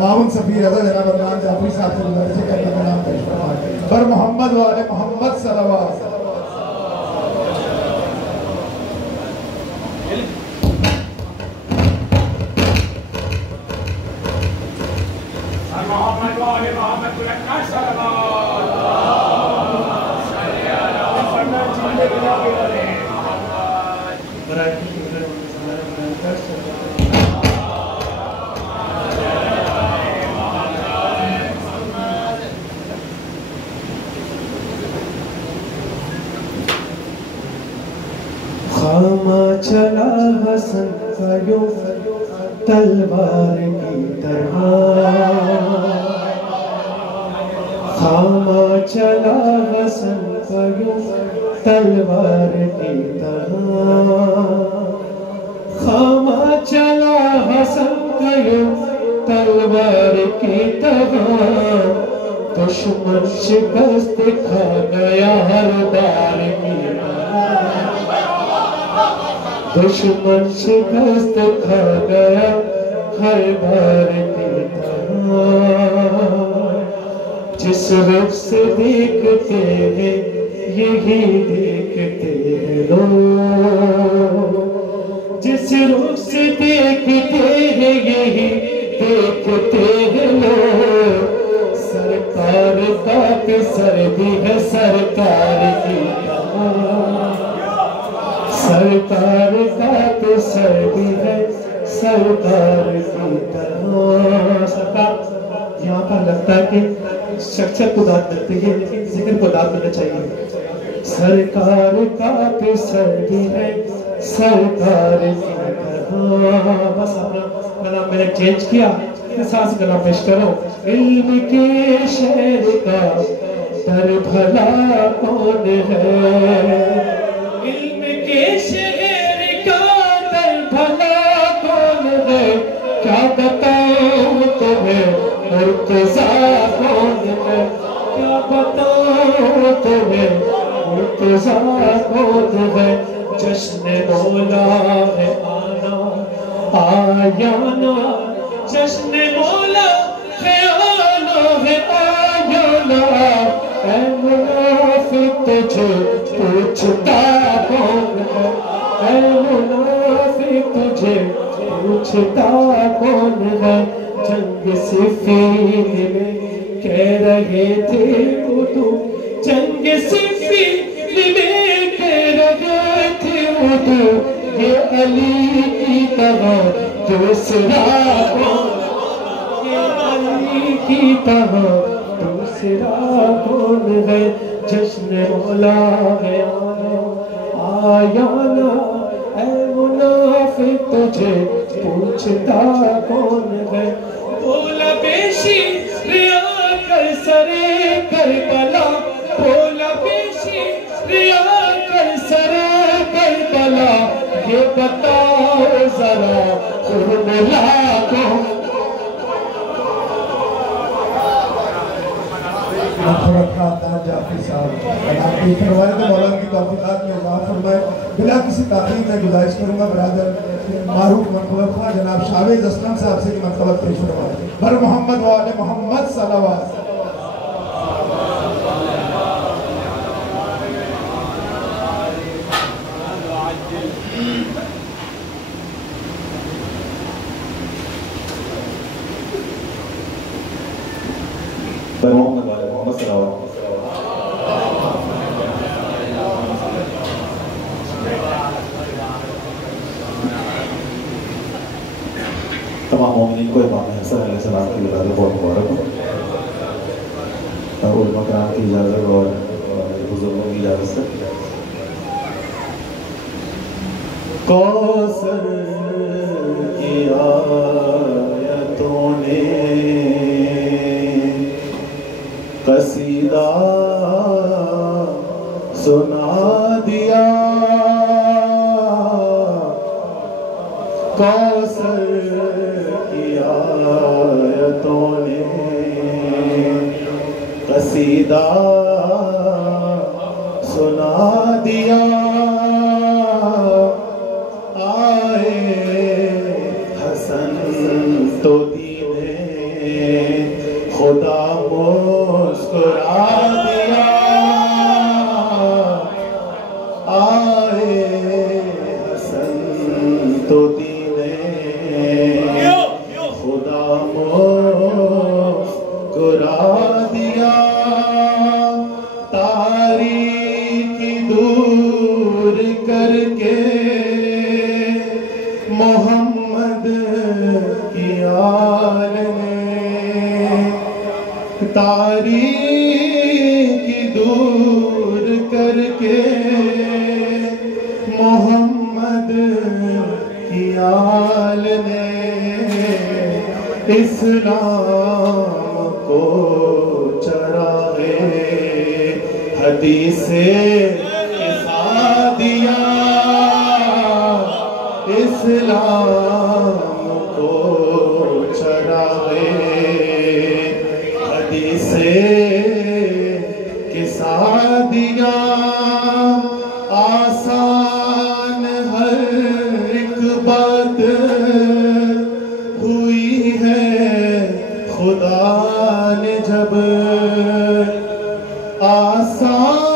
मामून सफ़ीर अज़ा जनाब अदनान जाफरी साहब से गुजारिश है कि अपना कलाम पेश फरमाएं। पर मोहम्मद वाले मोहम्मद सल्लल्लाहु खामा चला हसन का यूं तलवार की तरह, खामा चला हसन का यूं तलवार की तरह, खामा चला हसन का यूं तलवार की तरह, दुश्मन शिकस्त खा गया हर बार की तरह, दुश्मन शिकस्त खा गया हर बार की तरह। जिस रुख से देखते हैं यही देखते हैं लोग, जिस रुख से देखते हैं यही देखते हैं लोग। सरकार का सर्दी है सरकार की, सरकार का तो सर्दी है सरकार की तरह। सरकार यहाँ पर लगता है कि शख्सियत को दाद मिलती है लेकिन जिक्र को दाद मिलना चाहिए। सरकार का तो सर्दी है सरकार की तरह। बस अपना गला मैंने चेंज किया, सांस गला पेश करो। इल्म के शहर का दर भला कौन है, इल्म के शहर का दर भला कौन है, क्या बताऊं तुम्हें मुर्तज़ा कौन है, क्या बताऊं तुम्हें मुर्तज़ा कौन है। जश्न मौला है आना आया ना, जश्न मौला है आना है आया ना। ऐ मुनाफिक तुझे पूछता कौन है, ऐ मुनाफिक तुझे पूछता कौन है। जंग सिफ़ीन में कह रहे थे वो तुम, जंग सिफ़ीन में कह रहे थे वो तुम, ये अली की तरह दूसरा कौन, ये अली की तरह दूसरा कौन है। जश्न मौला है आया ना, ऐ मुनाफिक तुझे पूछता कौन है। बोला बेशी रिया कर सरे करबला, बोला पेशी रिया कर सरे करबला, ये बताओ जरा कुर्बला को। जाफरी साहब आपकी फरमाते मौलाना की तौफीक़ात में इज़ाफ़ा फरमाए। बिला किसी ताक़ीद मैं गुजारिश करूँगा बरादर मारूफ मनक़बत ख़्वाह जनाब शावेज़ असलम साहब से की मनक़बत पेश फरमाए। बर मोहम्मद व आले मोहम्मद सल्लल्लाहु मोहम्मद वाले मोहम्मद सल्लल्लाहु अलैहि वसल्लम। तमाम मोमिनीन को इमाम हसन अलैहिस्सलाम की विलादत बहुत मुबारक हो। उलमा कराम की इजाज़त और बुजुर्गों की इजाज़त से कौसर की आयतों ने कसीदा सुना दिया, कौसर की आयतों ने कसीदा सुना दिया। आए हसन तो दीने खुदा मुस्कुरा दिया। आए हसन तो दीने खुदा मुस्कुरा दिया। तारीकी दूर करके मोहम्मद की आल ने, तारीकी दूर करके मोहम्मद की आल ने इस्लाम को चरागे हदीसे खिसा दिया। इस्लाम को चरागे हदीसे खिसा दिया। आसान हर एक बात हुई है खुदा ने जब, आसान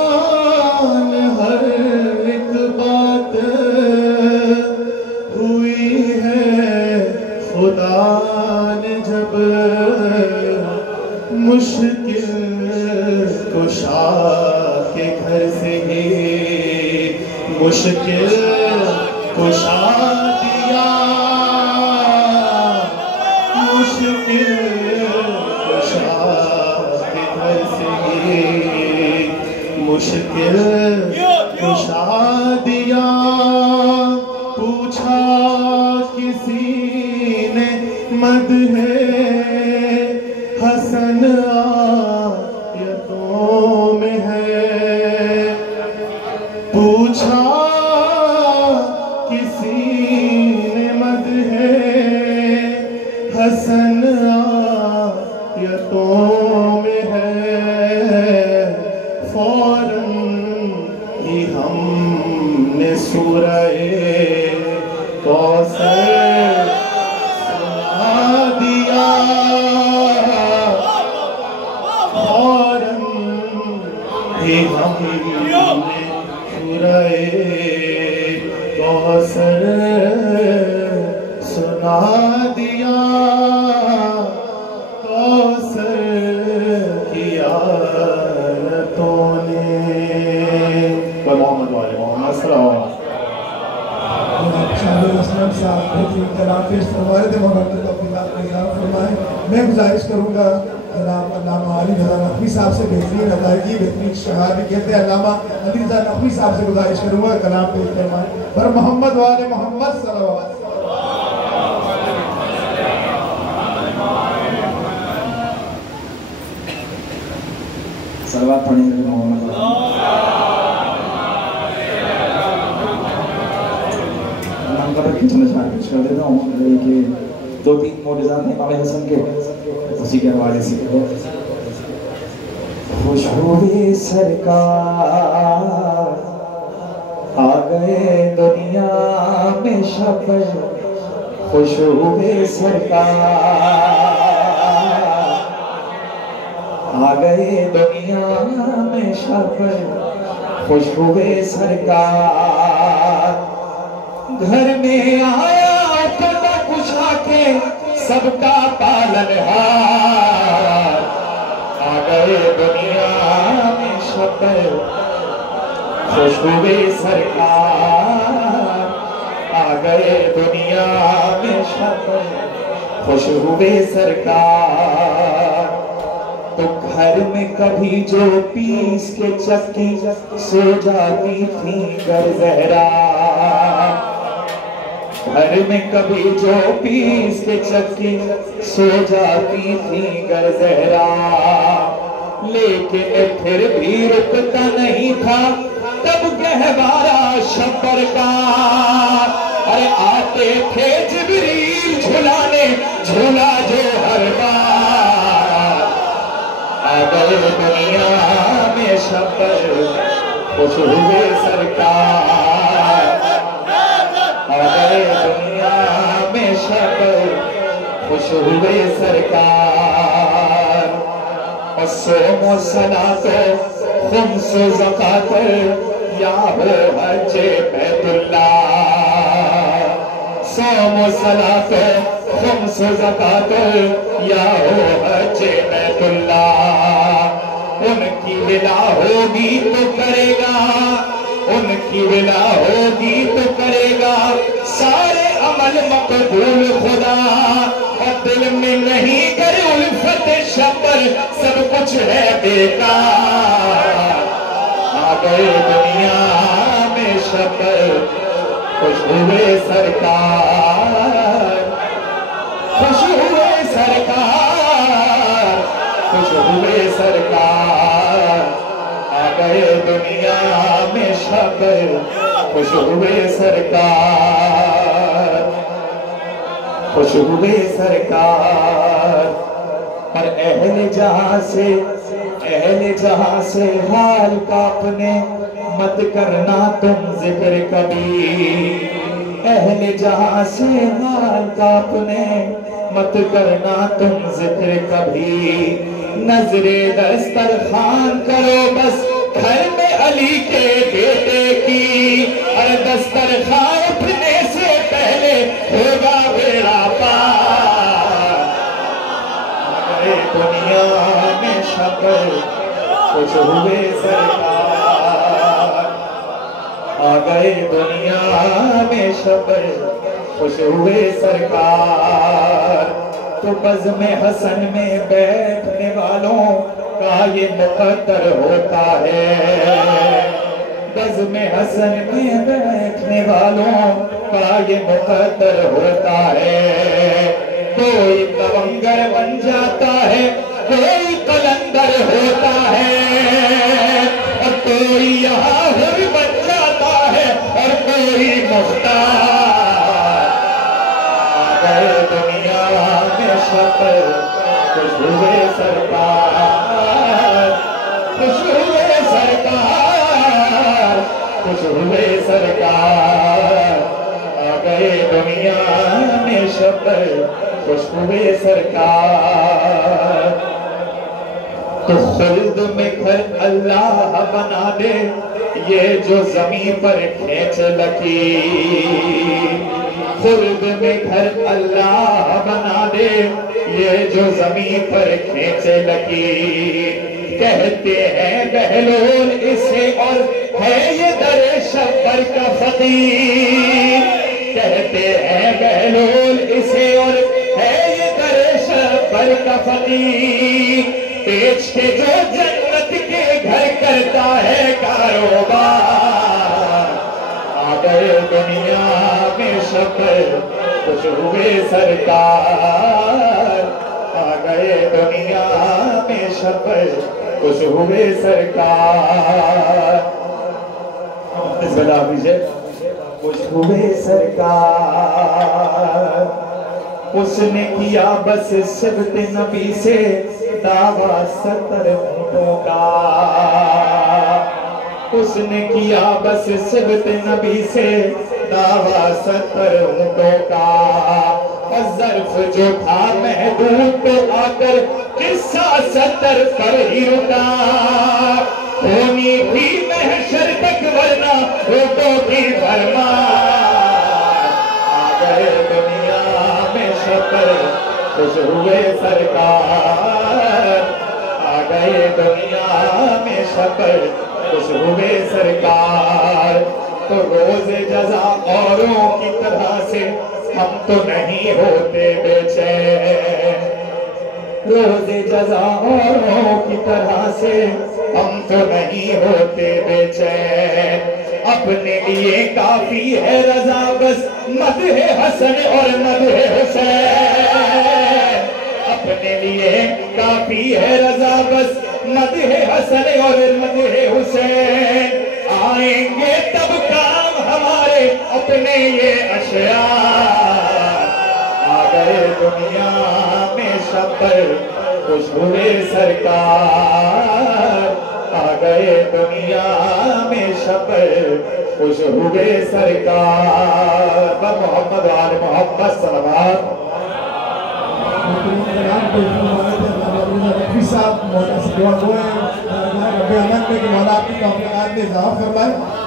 हर एक बात हुई है खुदा ने जब। मुश्किल कुशा के घर से ही मुश्किल कुशा दिया। मुश्किल कुशा के घर से ही मुश्किल कुशा दिया। पूछा किसी ने मद है हसन आयतों में है। पूछा किसी ने मद है हसन आयतों में है। फौरन ही हमने सूरह कौसर सुना दिया। फौरन ही हमने सूरह कौसर सुना दिया। कौसर की आयतों ने मोहम्मद वाले मोहम्मद सल्लल्लाहु अलैहि वसल्लम। मैं गुजारिश करूँगा जनाब अल्लामा अली रज़ा नक़वी साहब से बेहतरीन अदायगी बेहतरीन शहादत कहते हैं। अल्लामा अली रज़ा नक़वी साहब से गुजारिश करूँगा कलाम पेश फरमाएं। पर मोहम्मद वाले मोहम्मद सल्लल्लाहु अलैहि वसल्लम। सलवात पढ़ेंगे मोहम्मद नाम का पर चंद शायर पेश कर देता हूँ कि 2-3 मोज़िज़ात हैं इमाम हसन के, उसी के हवाले से। खुश हुए सरकार आ गए दुनिया में शब, खुश हुए सरकार आ गए दुनिया में शब, खुश हुए सरकार। घर में आया पर्दा कुछा के सबका पालनहार, आ गए दुनिया में शब, खुश हुए सरकार आ गए दुनिया में शब, खुश हुए सरकार। तो घर में कभी जो पीस के चक्की सो जाती थी गर ज़हरा, घर में कभी जो पीस के चक्की सो जाती थी गर ज़हरा, लेकिन फिर भी रुकता नहीं था तब गहवारा शब्बर का। अरे आते थे जिब्रील झुलाने झूला जो हर बार, आ गए दुनिया में शब्बर, खुश हुए सरकार आ गए दुनिया में शब्बर, खुश हुए सरकार। सोम सलात खुम्स ज़कात या हो हज बैतुल्लाह, सोम सलात खुम्स ज़कात या हो हज बैतुल्लाह। उनकी विला होगी तो करेगा, उनकी विला होगी तो करेगा सारे अमल मकबूल खुदा। और दिल में नहीं करे उल्फत शब्बर, सब कुछ है बेकार। आ गए दुनिया में शब्बर, खुश हुए सरकार, खुश हुए सरकार, खुश हुए सरकार। आ गए दुनिया में शब्बर, खुश हुए सरकार, खुश हुए सरकार। और अहले जहां से हाल का अपने मत करना तुम जिक्र कभी, अहले जहां से हाल का अपने मत करना तुम जिक्र कभी। नजरे दस्तरखान करो बस घर में अली के बेटे की, और दस्तरखान उठने से पहले होगा बेड़ा पार। दुनिया में शब्बर, खुश हुए सरकार आ गए दुनिया में शब्बर, खुश हुए सरकार। तो बज़्म हसन में बैठने वालों का ये मुक़द्दर होता है, बज़्म हसन में बैठने वालों का ये मुक़द्दर होता है। कोई तवंगर बन जाता है, कोई कलंदर होता है, और कोई यहाँ हुर बन जाता है और कोई मुख्तार। आ गए दुनिया में शब्बर, खुश हुए सरकार, खुश हुए सरकार, खुश हुए सरकार। आ गए दुनिया में शब्बर, खुश हुए सरकार। तो खुल्द में घर अल्लाह बना दे ये जो ज़मीं पर खींच लकीर, खुल्द में घर अल्लाह बना दे ये जो ज़मीं पर खींच लकीर। कहते हैं बहलोल इसे और है ये दरे शब्बर का फकीर, कहते हैं बहलोल इसे और है ये दरे शब्बर का फकीर। बेच के जो जन्नत के घर करता है कारोबार। आ गए दुनिया में शब्बर, खुश हुए सरकार। आ गए दुनिया में शब्बर, खुश हुए सरकार। इस बला विजय खुश हुए सरकार। उसने किया बस सिबत नबी से दावा 70 ऊंटों का। उसने किया बस सिबत नबी से दावा 70 ऊंटों का। और ज़र्फ जो था महदूद तो आकर किस्सा 70 पर ही रुका। होनी थी महशर तक वरना ऊंटों की भरमार। आ गए दुनिया में शक्कर खुश हुए सरकार। आ गए दुनिया में शक्कर खुश हुए सरकार। तो रोज जजा औरों की तरह से हम तो नहीं होते बेचैन। रोज जजा औरों की तरह से हम तो नहीं होते बेचैन। अपने लिए काफी है रजा बस मदह हसन और मदह हुसैन। अपने लिए काफी है रजा बस मदह हसन और मदह हुसैन। आएंगे तब काम हमारे अपने ये अशयार। आ गए दुनिया में शक्कर खुश हुए सरकार। आ गए दुनिया में शक्कर खुश हुए सरकार। मोहम्मद आले मोहम्मद सल्लल्लाहु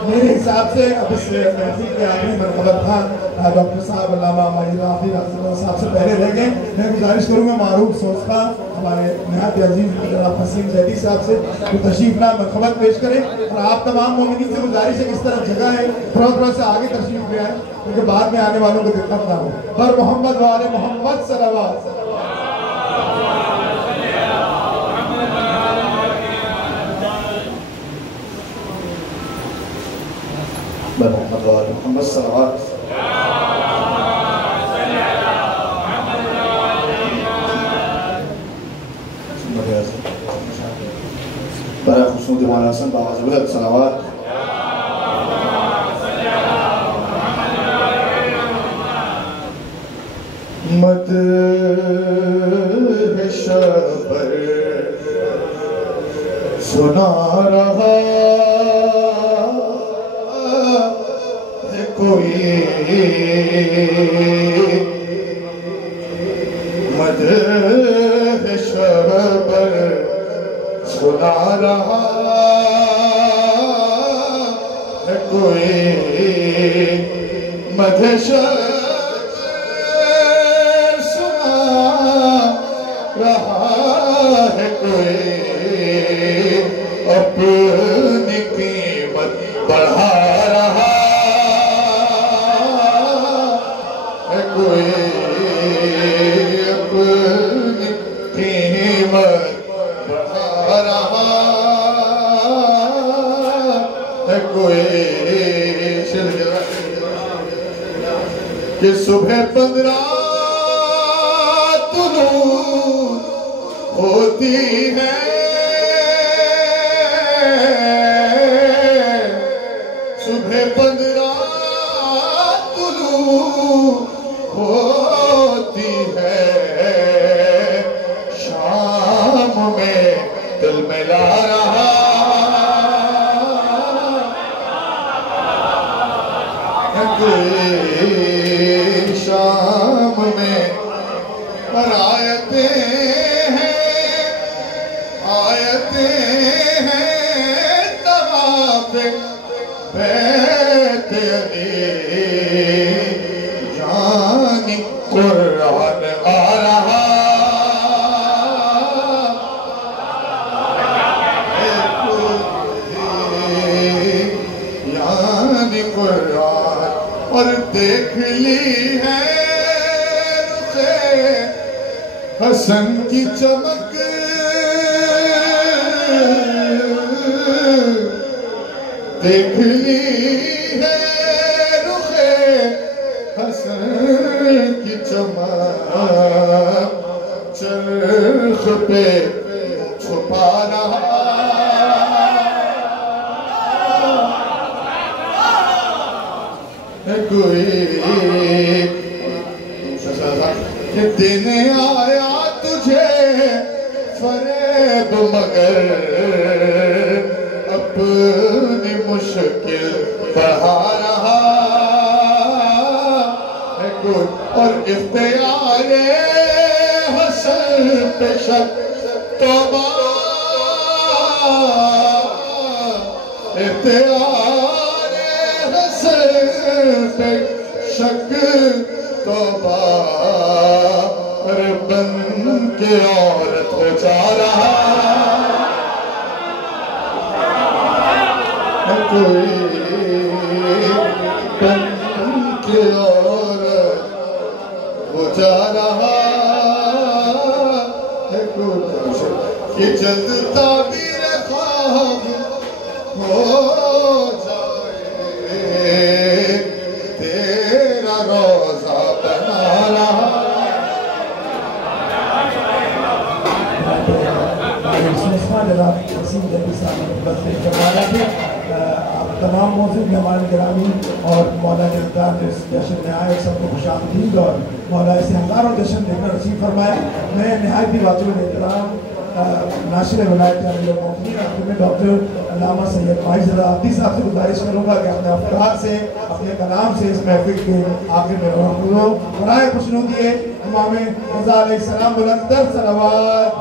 मेरे हिसाब से अब इस महफिल के आखिरी मरतबा था डॉक्टर साहब अल्लामा राफी साहब से पहले रह गए। मैं गुजारिश करूँगा मारूफ सोचता हमारे नहायत अजीज जनाब हसीन जैदी साहब से तो तशरीफ ला मरहमत पेश करें। और आप तमाम मोमिनीन से गुजारिश है इस तरफ जगह है थोड़ा से आगे तशरीफ ले आए क्योंकि बाद में आने वालों को दिक्कत ना हो। पर मोहम्मद वाले मोहम्मद सल्लल्लाहु अलैहि वसल्लम। मोहम्मद वाले मोहम्मद सल्लल्लाहु अलैहि वसल्लम। बड़ा खुशनुमा दीवान हसन बाबा ज़बरदस्त सलावत। मदह शबर सुना रहा है कोई। मदह शबर सुना रहा है कोई। मदह सुना रहा है कोई। अपनी कीमत बढ़ा रहा है कोई। अपनी कीमत बढ़ा रहा है कोई। कि सुबह 15 तुलू होती है। सुबह 15 तुलू होती है। शाम में दिल मिला रहा है कोई। शाम में पर आयतें हैं तवाफ़ बैत अली। यानी कुरान आ रहा है कोई। यानी कुरान और देख ली है रुखे हसन की चमक। देख ली है रुखे हसन की चमक। चरख पे छुपा रहा कोई कि दिन आया तुझे फरेब मगर अपनी मुश्किल बढ़ा रहा है कोई और इख्तियार हसन पे शक तौबा इख्तियार हसन पे शक तौबा अरे बन के औरत हो जा रहा है कोई बन के औरत हो जा रहा है कोई कि जल्द ताबीर ख्वाब हो जाए तेरा रोजा बना रहा तमाम मौजूद मेहमान गिरामी और मौला गिरफ्तार जो इस जश्न में आए सबको खुशामदीद और मौला इसे हज़ारों जश्न देकर नसीब फरमाए। मैं नहायत ही वाजिब एहतराम नाशिर विलायत में डॉक्टर अल्लामा सैयद माइज़ अब्दी साहब से गुजारिश करूँगा कि अपने अफकार से अपने कलाम से इस महफिल के आखिर में बनाए खुशनुदी इमाम रज़ा अलैहिस्सलाम बुलंदतर सलावत।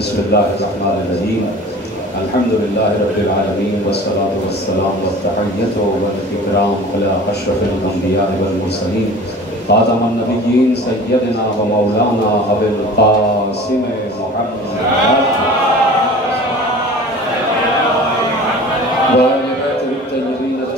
बिस्मिल्लाहिर्रहमानिर्रहीम अल्हम्दुलिल्लाहि रब्बिल आलमीन वस्सलातु वस्सलामु वत्तहिय्यतु वल इकराम अला अशरफिल अंबिया वल मुरसलीन खातमुन नबिय्यीन सय्यदना व मौलाना अबुल कासिम मुहम्मद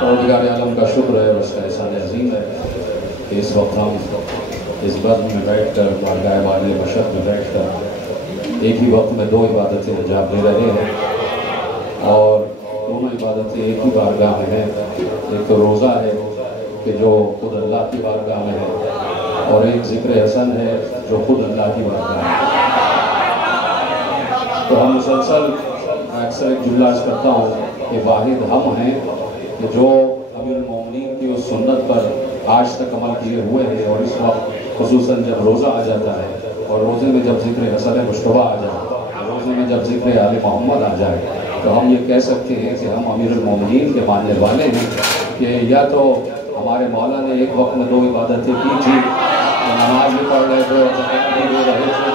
परवरदिगार आलम का शुक्र है, उसका एहसान अज़ीम है कि इस वक्त हम इस बज़्म में बैठकर बारगाह वाले बशर में बैठकर एक ही वक्त में दो इबादतें अंजाम दे रहे हैं और दोनों इबादतें एक ही बारगाह में हैं। एक तो रोज़ा है कि जो खुद अल्लाह की बारगाह में है और एक ज़िक्र हसन है जो खुद अल्लाह की बारगाह में है। तो हम मुसलसल अक्सर एक जुमला करता हूँ कि वाहिद हम हैं कि जो अमीरुल मोमिनीन की उस सुन्नत पर आज तक अमल किए हुए हैं और इस वक्त खुसूसन जब रोज़ा आ जाता है और रोज़े में जब ज़िक्र हसन मुश्तबा आ जाए, रोज़े में जब ज़िक्र आले मोहम्मद आ जाए तो हम ये कह सकते हैं कि हम अमीरुल मोमिनीन के मानने वाले हैं कि या तो हमारे मौला ने एक वक्त में दो इबादतें की थी, तो नमाज भी पढ़ रहे थे और ज़कात भी दे रहे थे,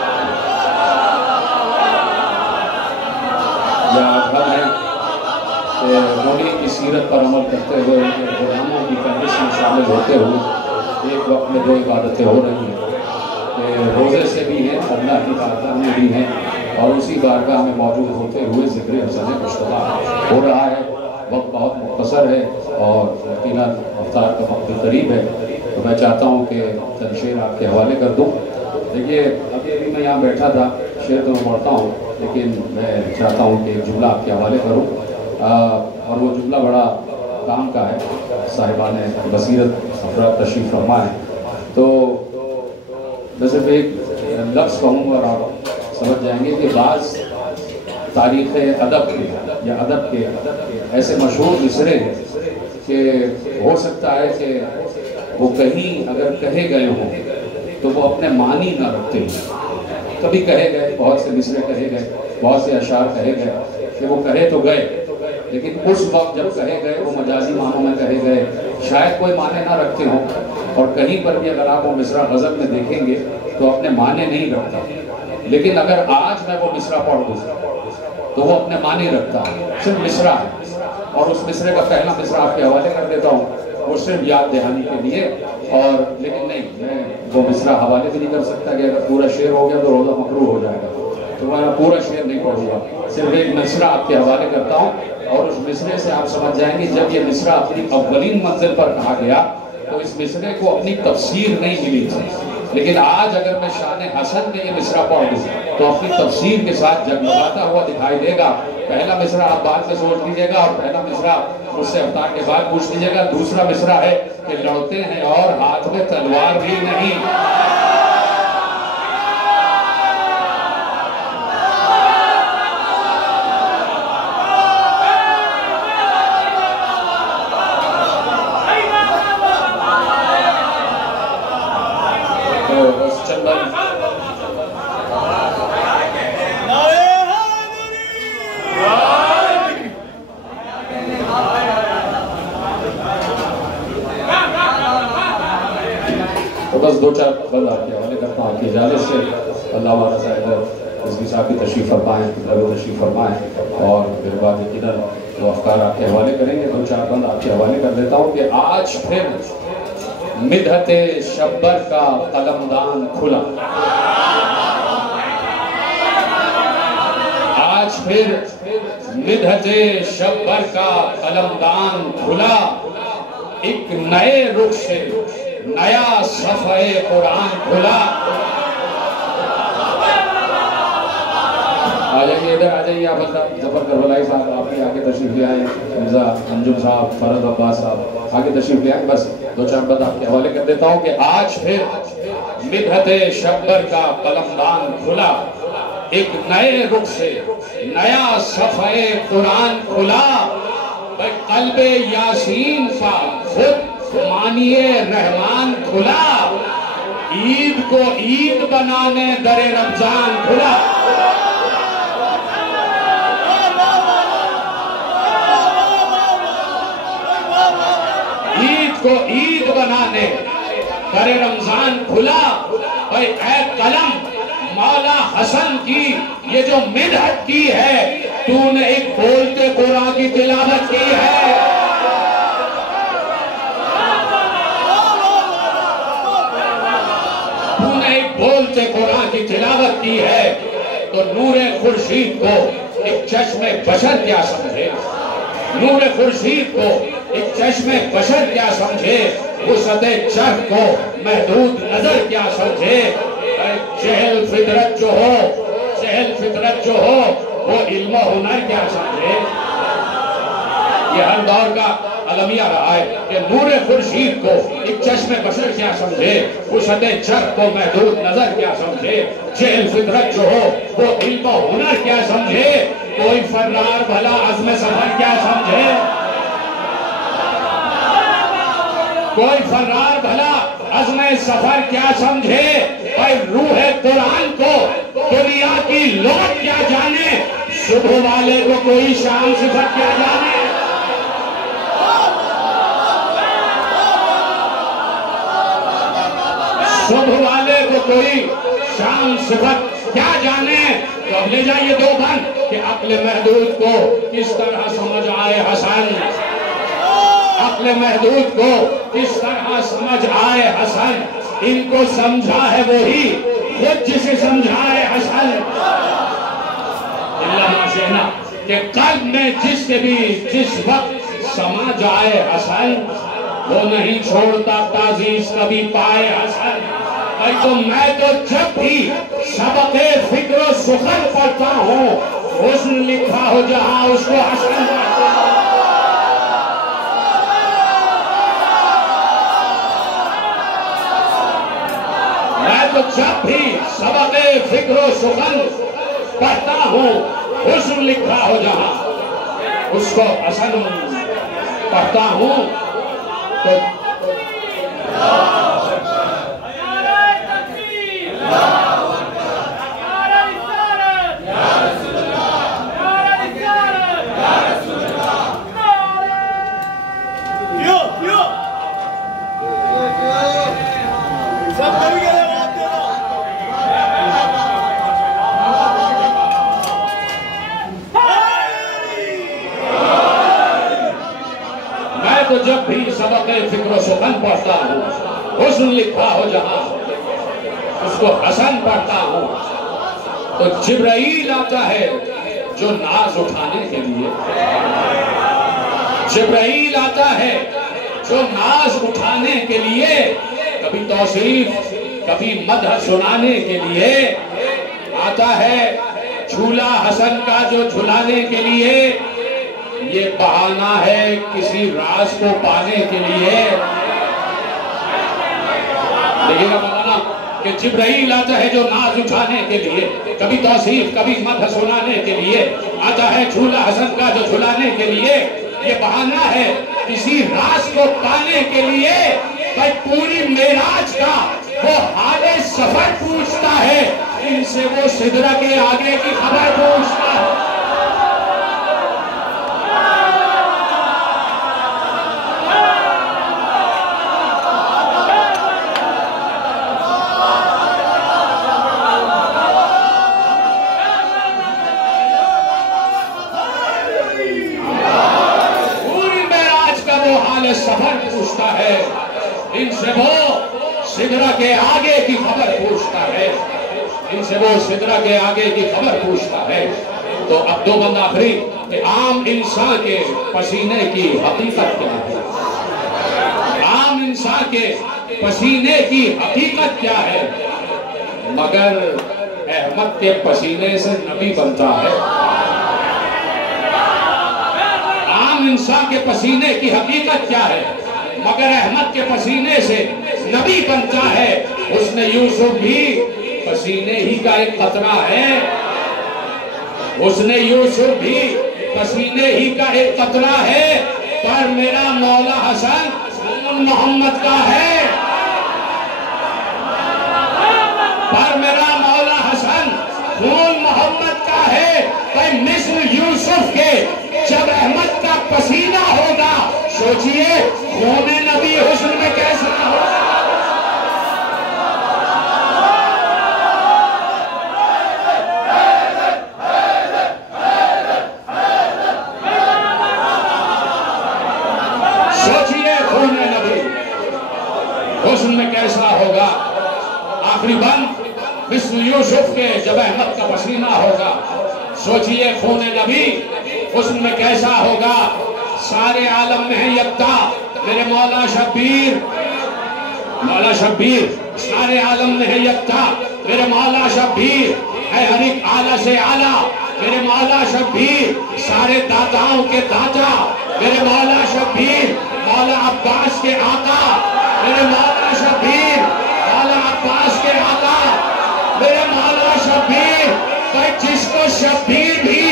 या हम हैं कि नबी की सीरत पर अमल करते हुए उनके गुलामों की कंडिश में शामिल होते हुए एक वक्त में दो इबादतें हो रही हैं कि रोज़े से भी हैं, अल्लाह की बारगाह में भी हैं और उसी बारगाह में मौजूद होते हुए ज़िक्र हसन मुश्तबा हो रहा है। वक्त बहुत मुख्तसर है और यकीनन अफ्तार का वक्त करीब है, तो मैं चाहता हूँ कि चंद शेर आपके हवाले कर दूँ। देखिए अभी मैं यहाँ बैठा था, शेर तो मैं पढ़ता हूँ लेकिन मैं चाहता हूँ कि एक जुमला आपके हवाले करूँ और वो जुमला बड़ा काम का है। साहिबान बसीरत अफराद तशरीफ़ फरमा है, तो मैं सिर्फ एक लफ्ज़ कहूँगा और आप समझ जाएंगे कि बाज़ तारीख़ अदब के या अदब के ऐसे मशहूर मिसरे हैं कि हो सकता है कि वो कहीं अगर कहे गए हों तो वो अपने मानी ना रखते हैं। कभी कहे गए, बहुत से मिसरे कहे गए, बहुत से अशार कहे गए कि वो कहे तो गए लेकिन उस वक्त जब कहे गए वो मजाजी मानों में कहे गए, शायद कोई माने ना रखते हों। और कहीं पर भी अगर आप वो मिसरा गज़ल में देखेंगे तो अपने माने नहीं रखता, लेकिन अगर आज मैं वो मिसरा पढ़ दूँ तो वो अपने माने रखता है, सिर्फ मिसरा है। और उस मिसरे का पहला मिसरा आपके हवाले कर देता हूँ, वो सिर्फ याद दहानी के लिए। और लेकिन नहीं, मैं वो मिसरा हवाले भी नहीं कर सकता कि अगर पूरा शेर हो गया तो रोज़ा मकरूह हो जाएगा, तो मैं पूरा शेर नहीं पढ़ूंगा, सिर्फ एक मिसरा आपके हवाले करता हूँ। और उस मिसरे से आप समझ जाएंगे जब ये मिसरा अपनी अव्वलीन मंजिल पर कहा गया तो इस मिसरे को अपनी तफसीर नहीं मिली थी। लेकिन आज अगर मैं शान हसन में ये मिसरा पढ़ दूँ तो अपनी तफसीर के साथ जगमगाता हुआ दिखाई देगा। पहला मिसरा आप बाद में सोच लीजिएगा और पहला मिसरा मुझसे अवतार के बाद पूछ लीजिएगा। दूसरा मिसरा है कि लड़ते हैं और हाथ में तलवार भी नहीं। तो बस दो चार बंद आपके हवाले करता हूँ आपकी इजाज़त से। अल्लाह वाला साहब इसकी साहब की तशरीफ़ फरमाएँ, तशरीफ़ फरमाएँ और फिर बाद यकीनन वो अफ़कार आपके हवाले करेंगे। दो चार बंद आपके हवाले कर देता हूँ कि आज फिर मिदहते शब्बर का कलमदान खुला। आज फिर मिदहते शब्बर का कलमदान खुला। एक नए रुख से नया सफ़े कुरान खुला। आ जाइए, इधर आ जाइए आप जफर करबलाई साहब, आप भी आगे तशरीफ ले आए। मिर्जा अंजुम साहब, फरद अब्बास साहब आगे तशरीफ ले आए। बस दो चार बात आपके हवाले कर देता हूँ कि आज फिर मिदहते शब्बर का कलमदान खुला। एक नए रुख से नया सफ़े कुरान खुला। कल्बे यासीन का खुद मानिए रहमान खुला। ईद को ईद बनाने दरे रमजान खुला। ईद को ईद बनाने दरे रमजान खुला। भाई ऐ कलम मौला हसन की ये जो मिदहत की है, तूने एक बोलते कुरान की तिलावत की है। बोलते कुरान की तिलावत की है तो नूरे खुर्शीद को एक चश्मे बशर क्या समझे। नूरे खुर्शीद को एक चश्मे बशर क्या समझे। वुसअते चर्ख को महदूद नजर क्या समझे। चहल फितरत जो हो, चहल फितरत जो हो वो इल्म हुनर क्या समझे। ये हर दौर का अलमिया रहा है कि नूरे खुर्शीद को एक चश्मे बशर क्या समझे। वुसअते चर्ख को महदूद नजर क्या समझे। चहल फितरत जो हो वो इल्म हुनर क्या समझे। कोई फर्रार भला अज़्म सफर क्या समझे। कोई फर्रार भला अज़्म सफर क्या समझे। भाई रूह कुरान को दुनिया की लौट क्या जाने। सुबह वाले को कोई शाम सिफत क्या जाने। सुबह वाले को कोई शाम सिफत क्या जाने। तो अब ले जाइए दो बंद कि अक्ल महदूद को किस तरह समझ आए हसन। अक्ल महदूद को किस तरह समझ आए हसन। इनको समझा है वही खुद जिसे समझाए हसन। कि कल्ब में जिसके भी जिस वक्त समा जाए हसन, वो नहीं छोड़ता ताजीज कभी पाए हसन। तो मैं तो जब भी सबके फिक्र सुखन पढ़ता हूँ, हुस्न लिखा हो जहाँ उसको हसन कहते हैं। मैं तो जब भी सबके फिक्र सुखन पढ़ता हूँ, हुस्न लिखा हो जहाँ उसको हसन पढ़ता हूँ। तो तो जब भी सबक फिक्र सुखन पढ़ता हूँ, हुस्न लिखा हो जहाँ उसको हसन पढ़ता हूँ। तो जिब्राइल आता है जो नाज उठाने के लिए। जिब्राइल आता है जो नाज उठाने के लिए। कभी तौसीफ कभी मदह सुनाने के लिए आता है, झूला हसन का जो झुलाने के लिए, ये बहाना है किसी राज को पाने के लिए। देखिएगा मौलाना कि जिब्राइल आता है जो नाज उठाने के लिए, कभी तौसीफ कभी मदह सुनाने के लिए, आता है झूला हसन का जो झुलाने के लिए। ये बहाना है किसी राज को पाने के लिए। भाई पूरी मेराज का वो हाले सफर पूछता है, इनसे वो सिदरा के आगे की खबर पूछता है। सफर पूछता है, इनसे वो सिदरा के आगे की खबर पूछता है, इनसे वो सिदरा के आगे की खबर पूछता है। तो अब दो बंद आखिरी कि आम इंसान के पसीने की हकीकत क्या है? आम इंसान के पसीने की हकीकत क्या है? मगर अहमद के पसीने से नबी बनता है। इंसान के पसीने की हकीकत क्या है? मगर अहमद के पसीने से नबी बनता है। उसने यूसुफ भी पसीने ही का एक कतरा है, उसने यूसुफ भी पसीने ही का एक कतरा है। पर मेरा मौला हसन मोहम्मद का है, पर मेरा मौला हसन खून मोहम्मद का है। भाई मिस्र यूसुफ के जब अहमद का पसीना होगा, सोचिए खून नबी हुस्न में कैसा होगा। सोचिए खून नबी हुस्न में कैसा होगा। आखिरी बंद मिस्र यूसुफ के जब अहमद का पसीना होगा, सोचिए खून नबी हुस्न में कैसा होगा। सारे आलम में है यक्ता मेरे मौला शब्बीर, मौला शब्बीर सारे आलम में है यक्ता मेरे मौला शब्बीर है हर एक आला से आला मेरे मौला शब्बीर, सारे दाताओं के दाता मेरे मौला शब्बीर, मौला अब्बास के आका मेरे मौला शब्बीर, मौला अब्बास के आका मेरे मौला शब्बीर। भाई जिसको शब्बीर भी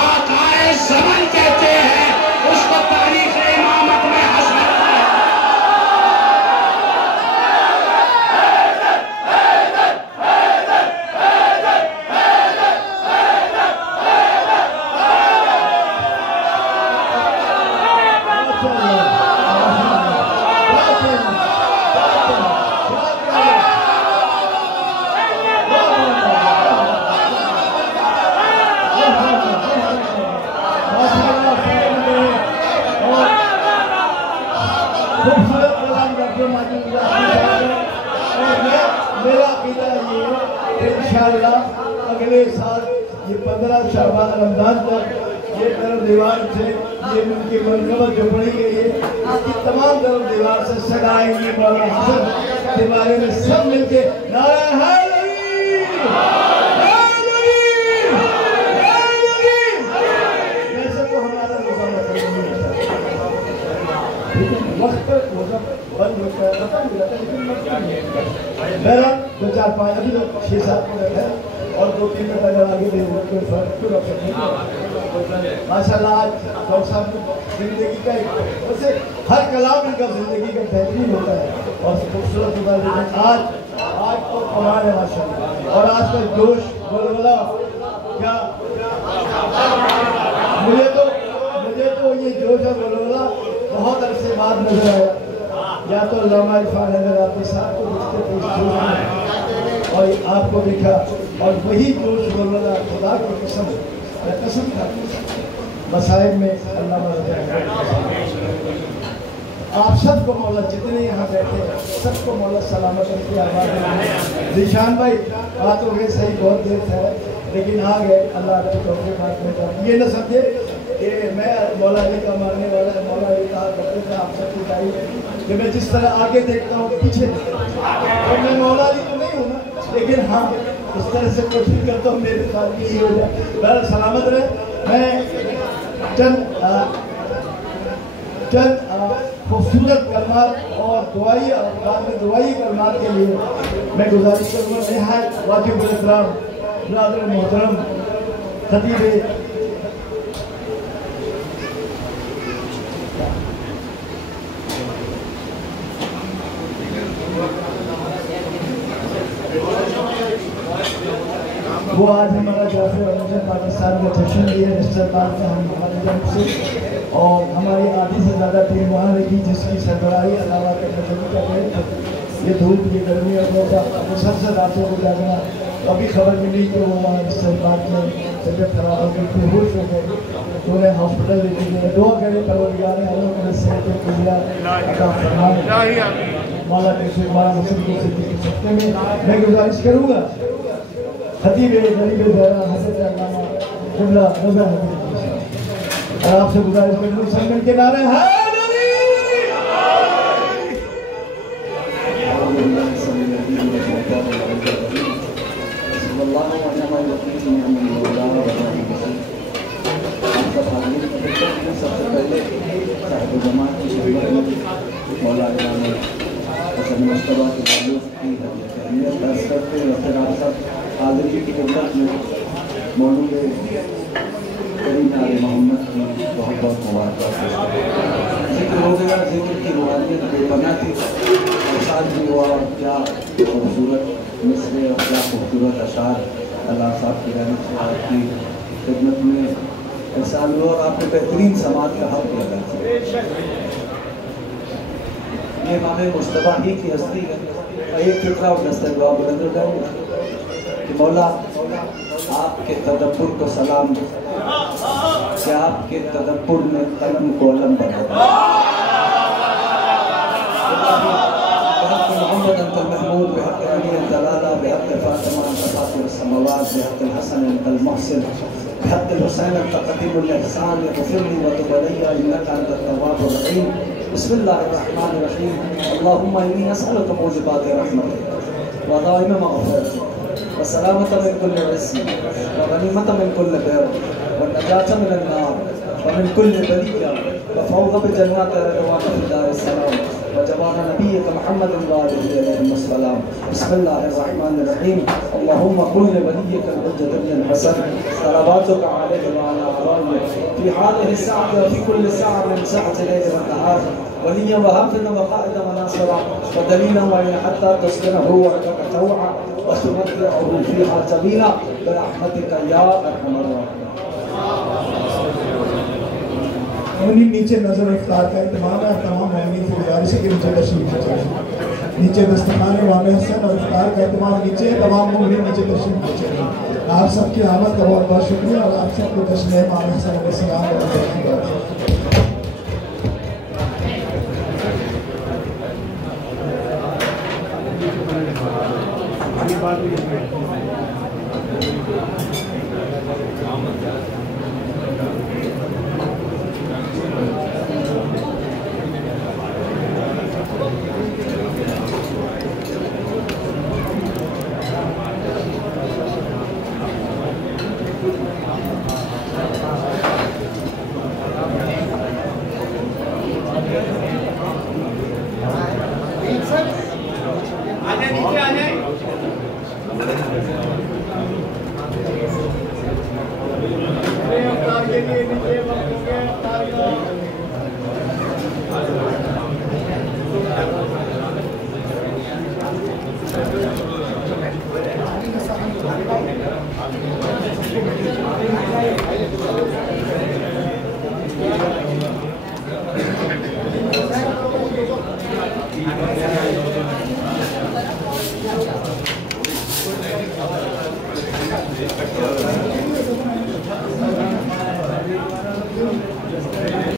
आकाए ज़मान कहते हैं, उसको तारीख इमामत में हसन है। अगले साल ये 15 शाबान रमजान तक ये तरफ दीवार से ये उनकी मनकबत जो बड़ी गई है, इसकी तमाम तरफ दीवार से सगाएंगे। मौला हसन के बारे में सब मिलके नारा है वैसे तो हमारा वक्त पर बंद होता है, पता नहीं लगता, लेकिन मेरा 2-4-5 अभी तो 6-7 मिनट है और 2-3 मिनट अगर आगे दे कोई फर्क तो रख सकते। माशाल्लाह आज डॉक्टर साहब जिंदगी का वैसे हर कलाम इनका जिंदगी का बेहतरीन होता है और खूबसूरत होता है, लेकिन आज तो कमाल है माशाल्लाह। और आज का जोश बोलबला क्या, मुझे तो ये जोश और बोलबला बहुत अरसे बाद नजर आया। या तो अल्लामा इरफान हैदराबादी साहब को देखते और आपको देखा और वही जोश बोलबला खुदा की कसम था मसाइब में अल्लामा आप सबको मौला जितने यहाँ बैठे हैं सबको मौला सलामत रखी आबाद। जीशान भाई बात हो गई सही, बहुत देर था लेकिन आ गए, अल्लाह के तौफीक में। ये न समझे कि मैं मौला अली का मानने वाला है, मौला अली कहा करते थे आप सबकी तारीफ कि मैं जिस तरह आगे देखता हूँ पीछे, तो मैं मौला अली को लेकिन हाँ इस तरह से कोशिश करता हूँ मेरे साथ यही हो जाए। बहरहाल सलामत रहे। मैं चंद खूबसूरत कलमात और दुआई और बाद में दुआई कलमात के लिए मैं गुजारिश करूँगा। नहायत वाजिब एहतराम बिरादर मोहतरम खतीब वो आज हमारा जाफर और मुझे पाकिस्तान का जश्न लिए रिश्तेदार का हम हमारी तरफ से और हमारी आधी से ज़्यादा टीम वहाँ रही जिसकी सरबराही अलावा का ये धूप ये गर्मी और सबसे रातों को जागना। अभी खबर मिली कि वो वहाँ रिश्तेदार की तबियत खराब हो गई, बेहोश हो गए, तो उन्हें हॉस्पिटल लेके गए। दुआ करें परवरदिगार ने सेहत अता फरमाए। मौला के हमारा मुस्लिम को सिद्दीक़ के सदक़े में मैं गुजारिश करूँगा खतीब गरीब ज़हरा हज़रत अल्लामा क़िबला रज़ा हज़रत और आपसे गुजारिश करूँ संगठन के नारे सबसे पहले साहिब जमात की शरीयत मौला मुस्तफा के ताल्लुक़ की अहमियत दर्ज करते हैं और फिर आप सब हाज़िरी की खिदमत में मौलूद करीम आले मोहम्मद की बहुत बहुत मुबारकबाद। जिक्र हो गया, जिक्र की रूहानियत बेपनाह थी और साथ भी हुआ क्या खूबसूरत मिसरे और क्या खूबसूरत अशार अल्लाह साहब की रहमत से आपकी खिदमत में एहसान हुआ और आपने बेहतरीन समाज का हक किया। ये इमाम मुस्तफा ही की हस्ती है। एक फिक्रा और दस्ते दुआ बुलंद करेंगे कि मौला आपके तदब्बुर को सलाम कि आपके तदब्बुर ने कलम को अलम बना मोहम्मद अंतल महमूद बेहक अली अंतलाला बेहक फातिमा अंतल समावात बेहक हसन अंतल मोहसिन बेहक हुसैन अंतल क़दीमुल इहसान ग़फ़िरली व तुब अलैया इन्नका अंतत तव्वाबुर रहीम। बिस्मिल्लाहिर्रहमानिर्रहीम। अल्लाहुम्मा इन्नी अस्अलुका मूजिबाति रहमतिक व अज़ाइम मग़फ़िरतिक व सलामतन मिन कुल्लि इस्म व गनीमतन मिन कुल्लि बिर व नजातन मिनन नार व मिन कुल्लि बलिय्या व फौज़ बिजन्नति रिज़वान फी दारिस सलाम व जवान नबिय्यिक मुहम्मद व आलिहि अलैहिस्सलाम। बिस्मिल्लाहिर्रहमानिर्रहीम। अल्लाहुम्मा कुल्लि वलिय्यिक अल-हुज्जत इब्न हसन सलावातुका अलैहि व अला आबाइहि फी हादिहि अस्साअति व फी कुल्लि साअ मिन साअति लैल व नहार वलिया व हाफ़िज़न व क़ाइदन व नासिरा व दलीलन व हत्ता तस्लिमहु व अतका तौआ व तुमत्तिअहु फ़ीहा सबीला बिरहमतिका या अरहमर राहिमीन। नीचे नजर इफ्तार का इत्माम है। तमाम मोमिनीन से गुजारिश है कि नीचे तशरीफ रखें। नीचे दस्तरखान इमाम हसन और इफ्तार का इत्माम नीचे, तमाम मोमिनीन नीचे तशरीफ रखें। आप सबकी आमद का बहुत बहुत शुक्रिया और आप सबको तशरीफ इमाम हसन अलैहिस्सलाम